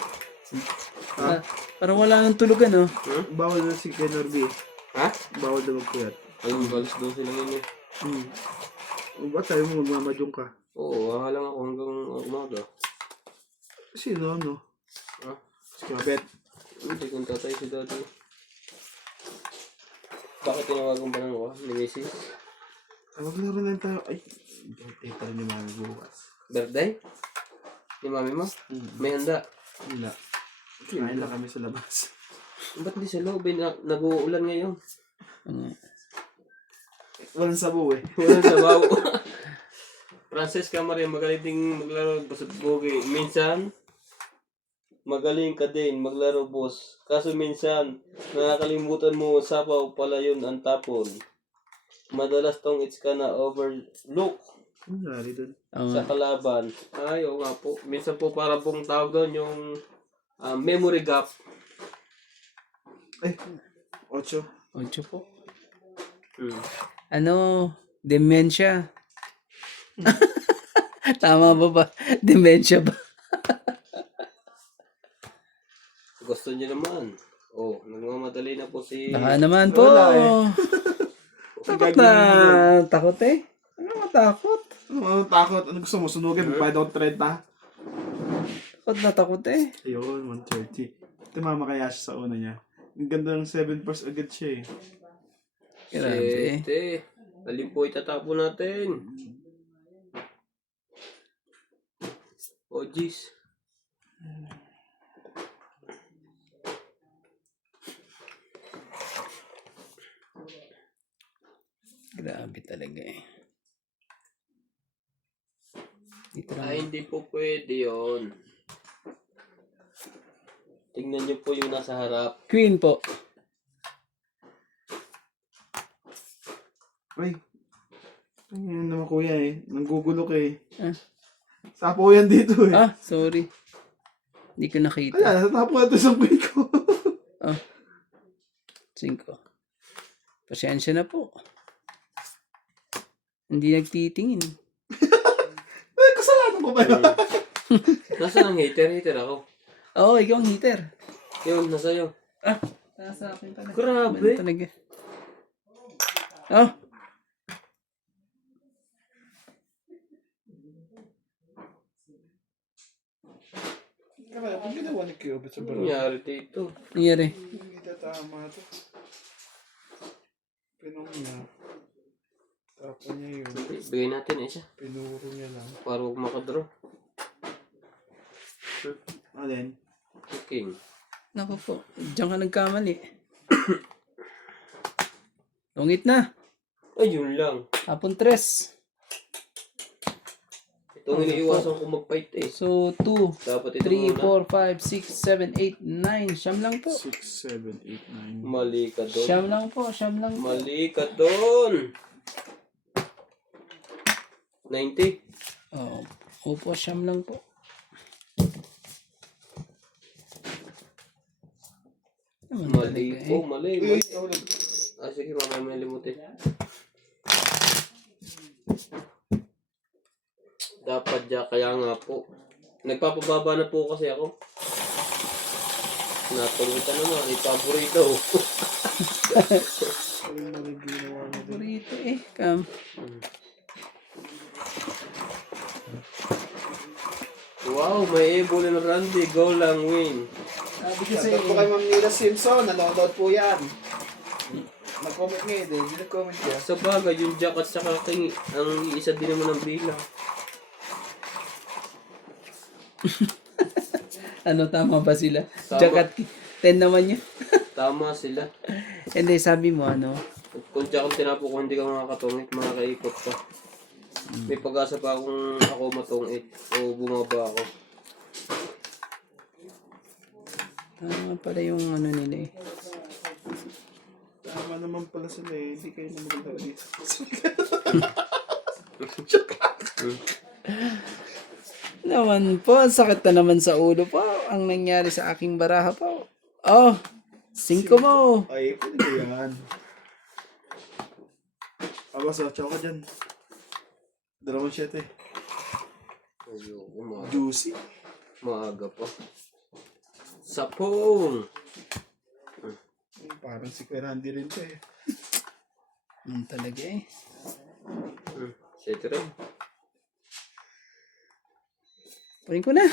Ah, parang wala nang tulugan, oh. Bawal na si Ken Orby. Ha? Bawal na magpuyat. Ayun, balas 12 lang yun eh. Ba't tayo mo magmamadyong ka? Oo, lang ako hanggang umaga. Sino, ano? Ha? Si Kabet. Hindi kong tatay si daddy. Bakit tinawagan ba ng ako ni Mrs.? Maglaro na tayo. Ay, birthday pa rin yung mami bukas. Birthday? Ni mami mo? May handa. Wala. Kain lang kami sa labas. Ba't di sa loob? Nag-uulan ngayon. Ano? Walang sabaw eh. Walang sabaw. Francesca Maria, magaling ding maglaro basta bogi. Minsan, magaling ka din maglaro boss. Kaso minsan, nakakalimutan mo sapaw pala yun ang tapon. Madalas tong it's ka na overlook Ano nari doon? sa kalaban. Ay, oo nga po. Minsan po para pong tawag doon yung memory gap. Ay, 8. 8 po. Hmm. Ano? Dementia. Tama ba ba? Dementia ba? Gusto niyo naman. Oh, nagmamadali na po si... Baka naman po. Wala eh. Takot na. Takot eh. Ano matakot? Ano takot? Ano gusto mo? Sunugin? Magbayad ako 30? Takot na takot eh. Ayun, 130. Tumama kaya siya sa una niya. Ang ganda ng 7 bars agad siya eh. Grabe. Sete. Alin po itatapon natin? Oh, jeez. Grabe talaga eh. Dito lang. Ay, hindi po pwede yun. Tingnan niyo po yung nasa harap. Queen po. Ay. Ayun naman kuya eh. Nanggugulo ka eh. Ah. Sapo yan dito eh. Ah, sorry. Hindi ko nakita. Kaya, natapo ka ito sa queen ko. Ah. 5. Pasensya na po. Hindi nagtitingin. Ay, kasalanan ko ba yun? Nasaan ang hater? Hater ako. Oo, ikaw ang hitter. Yun, nasa iyo. Ah, nasa akin pala. Grabe. Ano talaga? Oh. Kaya, pag ginawa ni Kyobit sa Ano baro. nangyari dito? Nangyari. Hindi tatama ito. Pinong niya. Tapon niya yun. Bigay natin isa. Pinuro niya lang. Para huwag makadraw. Alin? King. Naku po. Diyan ka nagkamali. Lungit na. Ayun lang. Hapon 3. Ito ang iniiwasan ko mag-fight eh. So, 2, Dapat ito 3, muna. 4, 5, 6, 7, 8, 9. Siyam lang po. 6, 7, 8, 9. Mali ka doon. Siyam lang po. Siyam lang po. Mali ka doon. 90. Oo. Opo, siyam lang po. Naman Mali talaga po. eh. Mali. Uy, Mali. nahulog. Sige, mamaya may limutin. Dapat dyan, kaya nga po. Nagpapababa na po kasi ako. Natulutan naman, ipaborito. Alin na rin ginawa mo din. Burrito eh. Kam. Wow, may Ebol and Randy. Go lang, win. Sabi kasi, po kay Ma'am Nila Simpson, nanonood po yan. Nag-comment ngayon eh, hindi nag-comment siya. Sa bagay, yung Jack at saka King, ang isa din naman ng bilang. Ano, tama ba sila? Tama. Jacket 10 naman yun. Tama sila. Hindi, sabi mo ano. Kung Jack ang tinapo ko, hindi ka makakatungit, makakaikot ka. May pag-asa pa kung ako matungit o bumaba ako. Tama pala yung ano nila eh. Tama naman pala sila eh, hindi kayo na maganda dito. Naman po, ang sakit na naman sa ulo po. Ang nangyari sa aking baraha po. Oh, 5 mo. Ay, pwede ko yan. Abas, choco dyan. 2-7. Ayoko, maaga, Juicy. maaga pa. Sapong! Parang si Kuya Randy rin to eh. Talaga eh. Siyete rin. Punin ko na.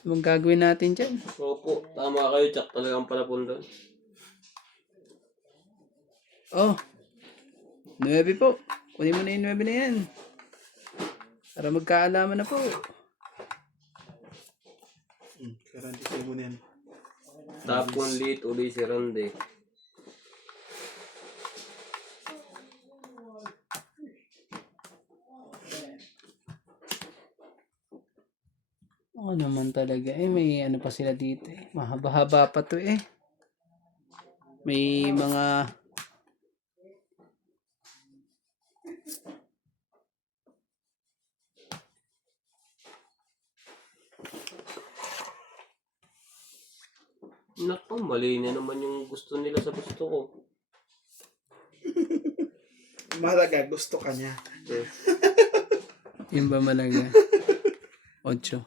Anong gagawin natin dyan? Opo, tama kayo. Tsak talagang palapon doon. Oh, 9 po. Kunin mo na yung 9 na yan. Para magkaalaman na po. Kuya Randy, sa'yo muna yan. Tapon lit uli si Randy. Oo naman talaga eh. May ano pa sila dito eh. Mahaba-haba pa to eh. May mga... Naku, mali na naman yung gusto nila sa gusto ko. Mahalaga, gusto ka niya. Yun ba malaga? 8.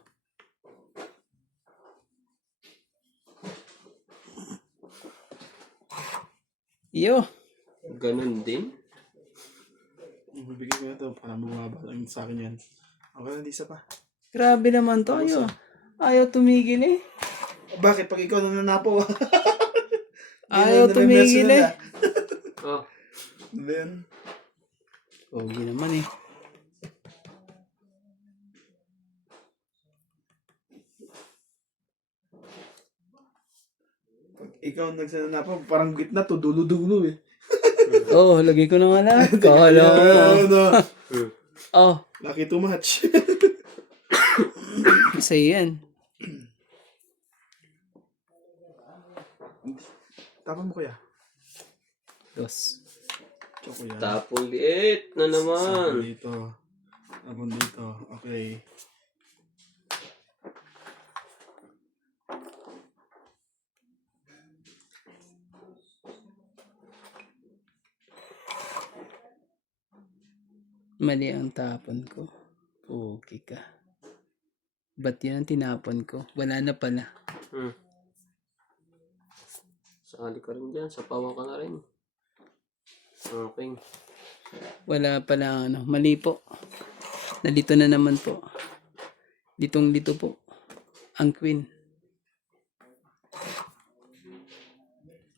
Iyo. Ganun din. Bibigyan ko na to para mababa lang sa akin yan. Okay lang, di isa pa. Grabe naman to. Ayaw tumigil eh. Bakit? Pag ikaw nananapo. Ayaw tumigil eh. Oh, Then, Pogi naman eh. ikaw nagsananapo, parang gitna to, dulo-dulo eh. Oh, lagay ko na nga lahat. Kala ko. Ano? Oh, Lucky too much. isa yan. Tapon mo kuya. 2. Choco yan. tapon liit na Tapon naman. dito. Tapon dito. Okay. Mali ang tapon ko. Okay ka. Ba't yan ang tinapon ko? Wala na pala. Sali ka rin dyan. Sapawan ka na rin. Okay. Wala pala ano. Mali po. Nalito na naman po. Litong-lito po. Ang queen.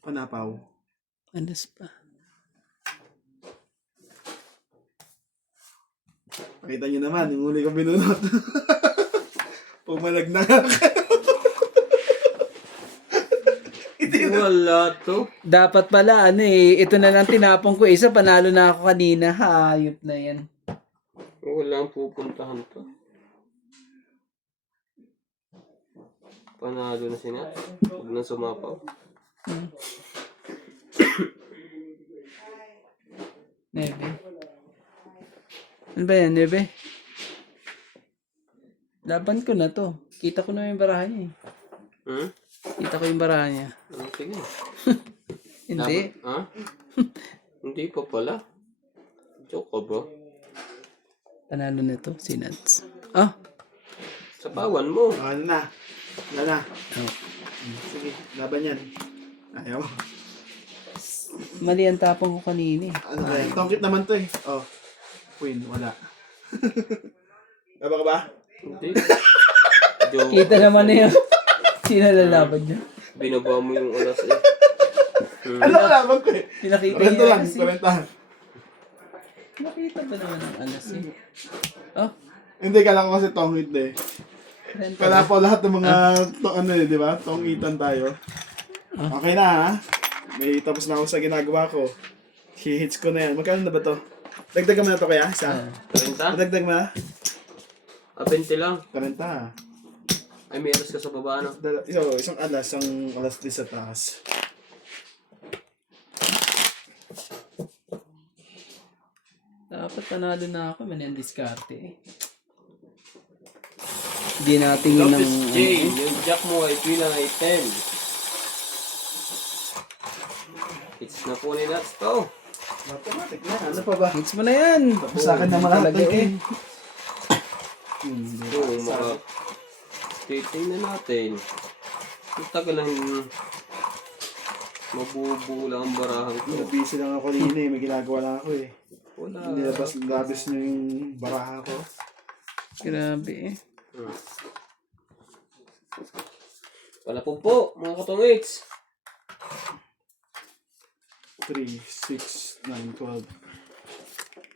Panapaw. Alas pa. Pakita nyo naman, yung huli kong binunot. Pumalag na. Wala to. Dapat pala ano eh. Ito na lang tinapon ko. Isa panalo na ako kanina. Hayop na yan. Walang pupuntahan to. Panalo na siya. Huwag na sumapaw. 9. Ano ba yan, 9? Laban ko na to. Kita ko na yung baraha niya eh. Kita ko yung baraha niya. Sige. Hindi. Ha? Hindi pa pala. Joke ka ba? Panalo na to, si Nats. Ah! Sapawan mo. Ano na? Wala na. Oh. Sige, laban yan. Ayaw. Mali ang tapong ko kanina eh. Ano ba yan? Tongkit naman to eh. Oh. Queen, wala. Baba ka ba? Hindi. Joke. Kita naman na yun. Sino lalaban niya? Binaba mo yung alas eh. Ano laban ko eh? Pinakita Kwento niya lang, kasi. kwentahan. Nakita ba naman ang alas eh? Oh, Hindi, kala ko kasi tongkit eh. renta. Kala po lahat ng mga ano eh, di ba? Tongitan tayo. Okay na ha? May tapos na ako sa ginagawa ko. Hihits ko na yan. Magkano na ba to? Dagdagan mo na to kaya? Isa? 30? Dagdag mo na? 20 lang. 40 ha? Ay, may alas ka sa baba, no? Isang alas din sa taas. Dapat panalo na ako. Mali ang diskarte eh. Hindi natin ng... Lopez J, yung jack mo ay bilang ay 10. It's na po ni Nuts to. Automatic na. Ano pa ba? Hits mo na yan. Sa akin naman lahat Talaga ng eh. king. So, mga titingnan natin. Ang tagal lang mabubuo lang ang barahan ko. Busy lang ako kanina eh. May ginagawa lang ako eh. Wala. Nilabas nyo yung baraha ko. Grabe eh. Wala po, mga katong-8s. 3, 6, 9, 12.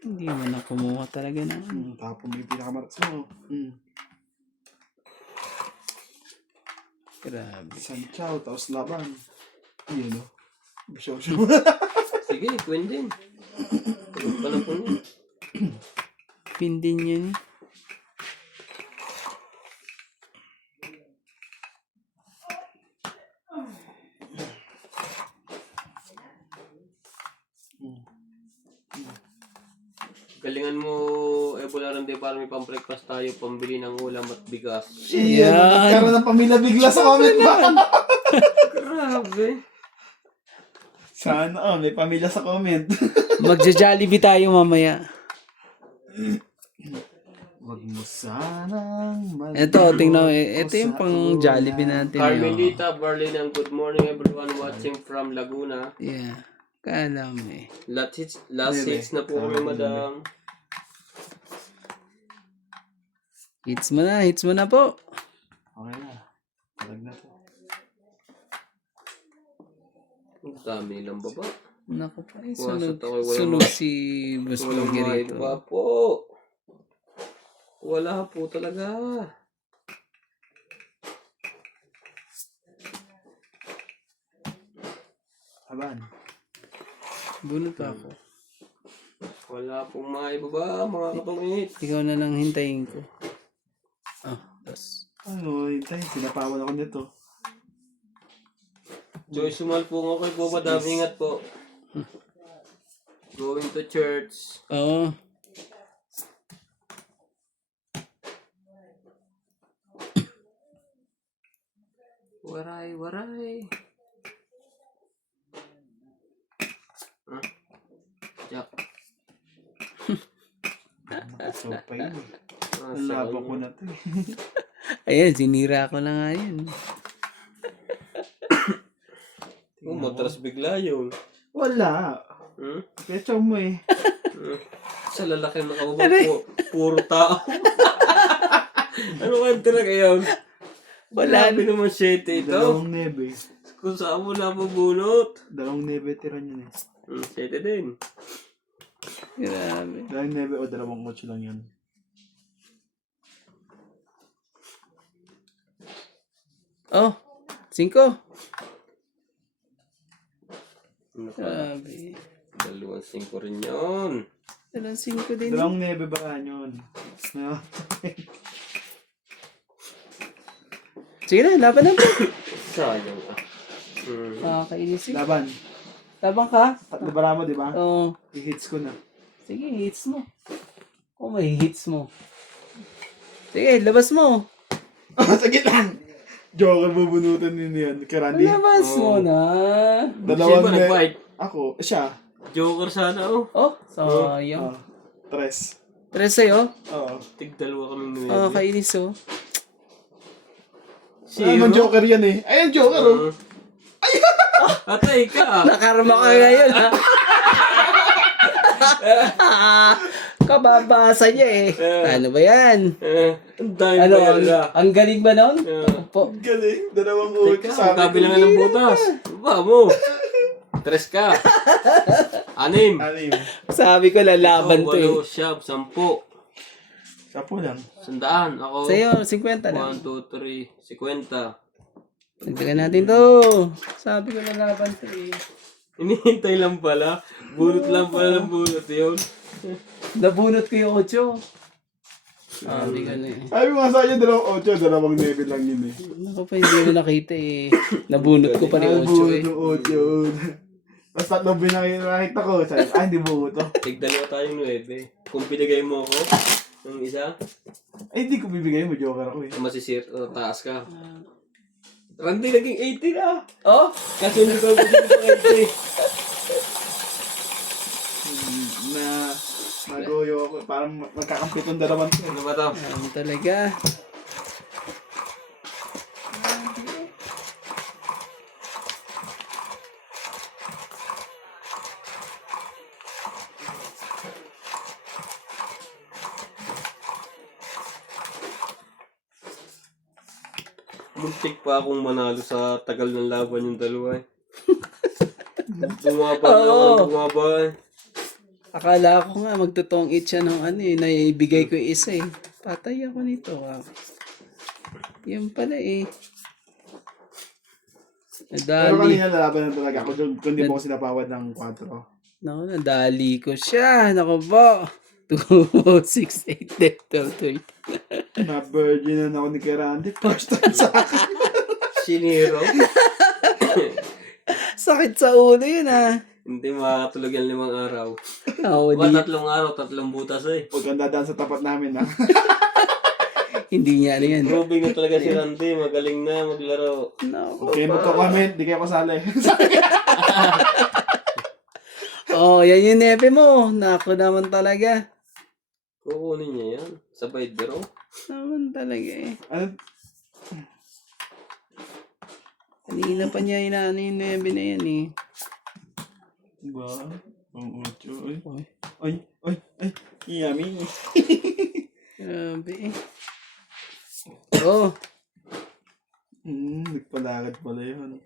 Hindi mo na kumuha talaga na. Tapos may pinakamaras mo. Grabe. Isang chow, tapos laban. Yun o. Show. Sige, Queen din. Tulog pa na po niya. Pin din yun. Galingan mo, Ebola rin para may pang-breakfast tayo, pambili ng ulam at bigas. Yan. Nagkaroon ng pamilya bigla sa comment ba? Grabe. Sana may pamilya sa comment. Magja-Jollibee tayo mamaya. Wag mo sanang Ito, tingnan mo. Ito yung pang Jollibee natin. Carmelita Barlinan, good morning everyone watching from Laguna. Yeah. Kala mo eh. Last hits na po kami, madam. Hits mo na po. Okay na. Talag na to. Ang dami nilang baba. Naku pa. Wasat ako, walang Sunog si Boss Walang Pogi rito. maiba po. Wala po talaga. Haban. Bunot pa ako. Wala pong maibaba, mga katungit. Ikaw na lang hintayin ko. Tas. Ano, hintay. Sinapawan ako nito. Joy, sumal po nga kay po, madam. Ingat po. Going to church. Oo. Waray, waray. Jack. Nakasopa yun. Ah, Ang labo ko na to eh. Ayan, sinira ko na nga yun. Matras bigla yun. Wala. Pecho mo eh. Sa lalaki na nakababa po, puro tao. Ano ka talaga yun? Wala. Grabe naman 7 ito. Dalawang nebe. Kung saan mo na mabunot. Dalawang nebe tira yun eh. 7 din. Grabe. Dalawang nebe o dalawang 8 lang yun. Oh, 5. Grabe. Grabe. 2-5 rin yun. Dalawang 5 din. Dalawang nebe ba yun? No? Sige na, laban na po. Sayang ka. Nakakainis eh. Laban. Laban ka? Tatlo bara mo, di ba? Oo. I-hits ko na. Sige, hits mo. Oh, may hits mo. Sige, labas mo. Sige lang! Joker bubunutan din yan. Karandi. Labas mo na. Sino Dalawang ba nag-fight? Ako. Siya. Joker sana oh. Oh, sayang. Tres. Tres sa'yo. Oo. Tig-dalawa kaming nuwebe. Oh, kainis oh. Naman Joker yan eh. Ayan Joker oh. Atay ka. Nakarma ka ngayon ha. Kababasa niya eh. Ano ba yan? Ang dami Ano, ba yan? ang galing ba nun? Po. Galing. Dalawang ulit Teka, sa akin. magkabilangan ng butas. Ba mo? 3 ka. 6. Anim. Sabi ko lalaban to eh. 8, 10. 10. Sapo lang. 100. Ako. Sa'yo, 50 lang. 1, 2, 3, 50. Dagdagan natin to. Sabi ko lalaban to eh. Inihintay lang pala. Bunot lang pala ng bunot yun. Nabunot ko yung 8. Sabi ko na eh. Sabi mo nga sa akin, dalawang 8, dalawang 9 lang yun eh. Ako pa hindi mo nakita eh. Nabunot ko pa rin 8 eh. Ng 8. Tapos tatlong nakita ko. Sabi ko, hindi buo to. Tig-dalawa tayong 9. Kung pinagay mo ako, Yung isa, Ay, hindi ko bibigay mo. Joker ako eh. masisir, taas ka. Randy, naging 80 na. Oh? Kasi hindi ko gusto sa 80. Na nagoyo ako. Parang magkakampitong dalawan ko. Ano ba to? Talaga. Muntik pa akong manalo sa tagal ng laban yung dalawa eh. Bumaba na ako, bumaba eh. Akala ko nga magtutong it siya ng ano eh, naibigay ko yung isa eh. Patay ako nito. Ah. Yun pala eh. Pero Nadali. kanina lalaban na talaga ako. Kung di mo ko sinapawad ng 4. Naku, nadali ko siya. Naku ba? 2, 6, 8, 10, 12, 13. Na virgin na ako ni Randy. First time sa akin. Siniro. Sakit sa ulo yun ah. Hindi makakatulog yan 5 araw. Ako, Mga 3 araw, 3 butas eh. Huwag kang dadaan sa tapat namin ha. hindi niya ano yan. Proving na talaga si Randy, magaling na maglaro. Naku. Okay, magko-comment. Di kayo kasali. Oh, yan yung nepe mo. Naku naman talaga. Kukunin niya yan. Sabay draw. Naman talaga eh. Ano? Kanina pa niya inaano yung nepe na yan eh. Ba? Ang 8. Uy, Ay. Yummy. grabe eh. Oh, Nagpalakad pala yun.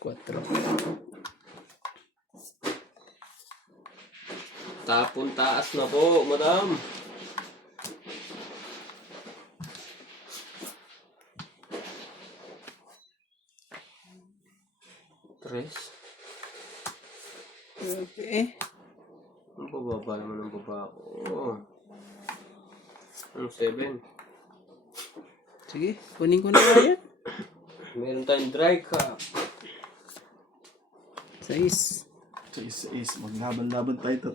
4. Tapon taas na po, madam. Tres. Grabe eh. Ang bababa naman ang baba ko. Ang 7. Sige, kunin ko na nga yan. Meron tayong dry cup. 6. So is maglaban-laban tayo 3.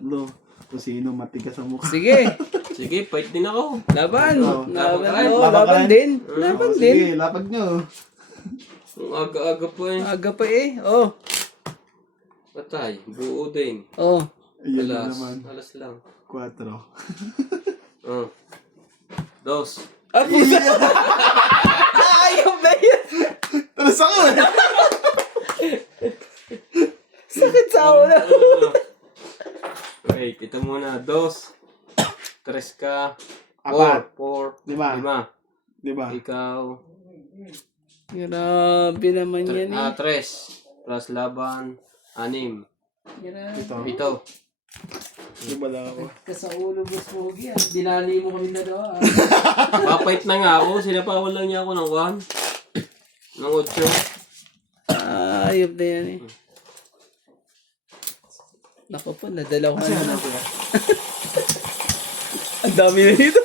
Kung sino matigas ang mukha. Sige, Sige, fight din ako. laban. Oh, Laban, laban oh, ka rin? laban din. Oh, Laban din. sige, lapag nyo. Ang aga-aga po eh. Aga pa eh. Oh, Patay. Buo din. oh. Ayan na Alas. naman. Alas lang. 4. Dos. Ah, pusa. Ayaw ba yan? Talas ako eh. Sakit sa ulo. Wait, ito muna. Dos. Tres ka. 4. 4. 5. 5. Diba? Ikaw. Grabe naman yan eh. Tres. Plus laban. 6. Grabe. 7. Diba lang ako? Ka sa ulo, boss Pogi. Ah. Dinali mo kami na daw. Ah. Papait na nga ako. Sinapawal lang niya ako ng 1. Ng 8. Ayop na yan eh. Naku po, nadala ko Kasi na. ano ko yan? Ang dami na dito.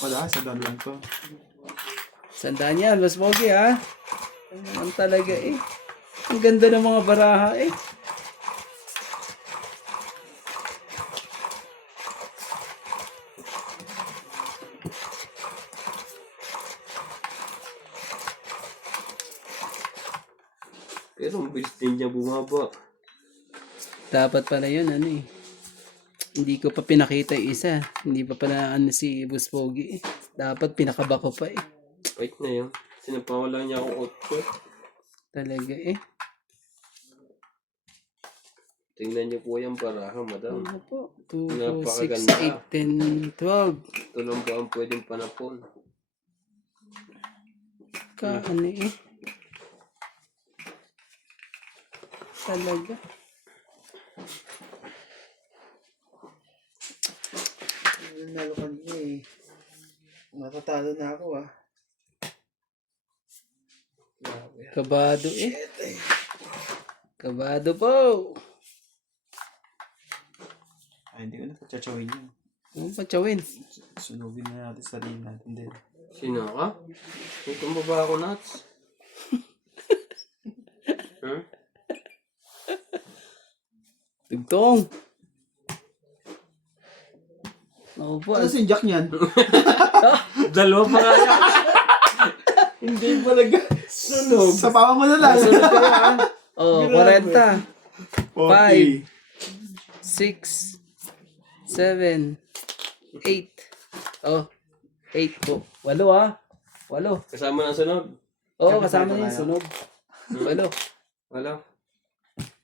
Wala, sa doon lang to. Sandaan yan, boss Pogi ha. Ano naman talaga eh. Ang ganda ng mga baraha eh. Pero ang bilis din niya bumaba. Dapat pala yun, ano eh. Hindi ko pa pinakita yung isa. Hindi pa pala ano si Boss Pogi eh. Dapat pinakaba ko pa eh. Wait na yun. Sinapawal lang niya ako 8. Talaga eh. Tingnan niyo po yung baraha, madam. Ano po? 2, 4, 6, Napakaganda. 8, 10, 12. Ito lang ba ang pwedeng panapon? Ano eh. Talaga. Nalokan niya eh. Matatalo na ako ah. Grabe. Kabado eh. Kabado po. Ay, hindi ko na patsachawin yun. Ano pa chawin? Sunugin na natin sarili natin din. Sino ka? Itong baba ako, Nats. Huh? Tugtong. Ako po. Ano si Jack niyan? Dalawa pa nga yan. Hindi pa nagsunog. Sa pama mo na lang. Sunod kayo ah. Oh, 40. 40. 6, 7, 8. Oh, 8 po. 8 ah. 8. Kasama ng sunog. Oo, kasama niya yung sunog. 8. Wala.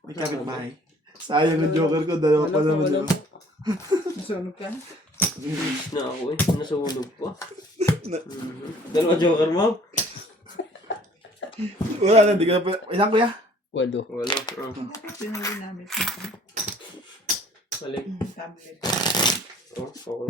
May kapitbahay. Sayang ang joker ko. Dalawa pa naman yun. Nasunog ka? Na ako eh. Nasunog pa. Dalawa joker mo? Wala na. Hindi ko na pa. Ilan kuya? 8. Wala. Pinang ginamit mo. Balik. Tablet. Oh, okay.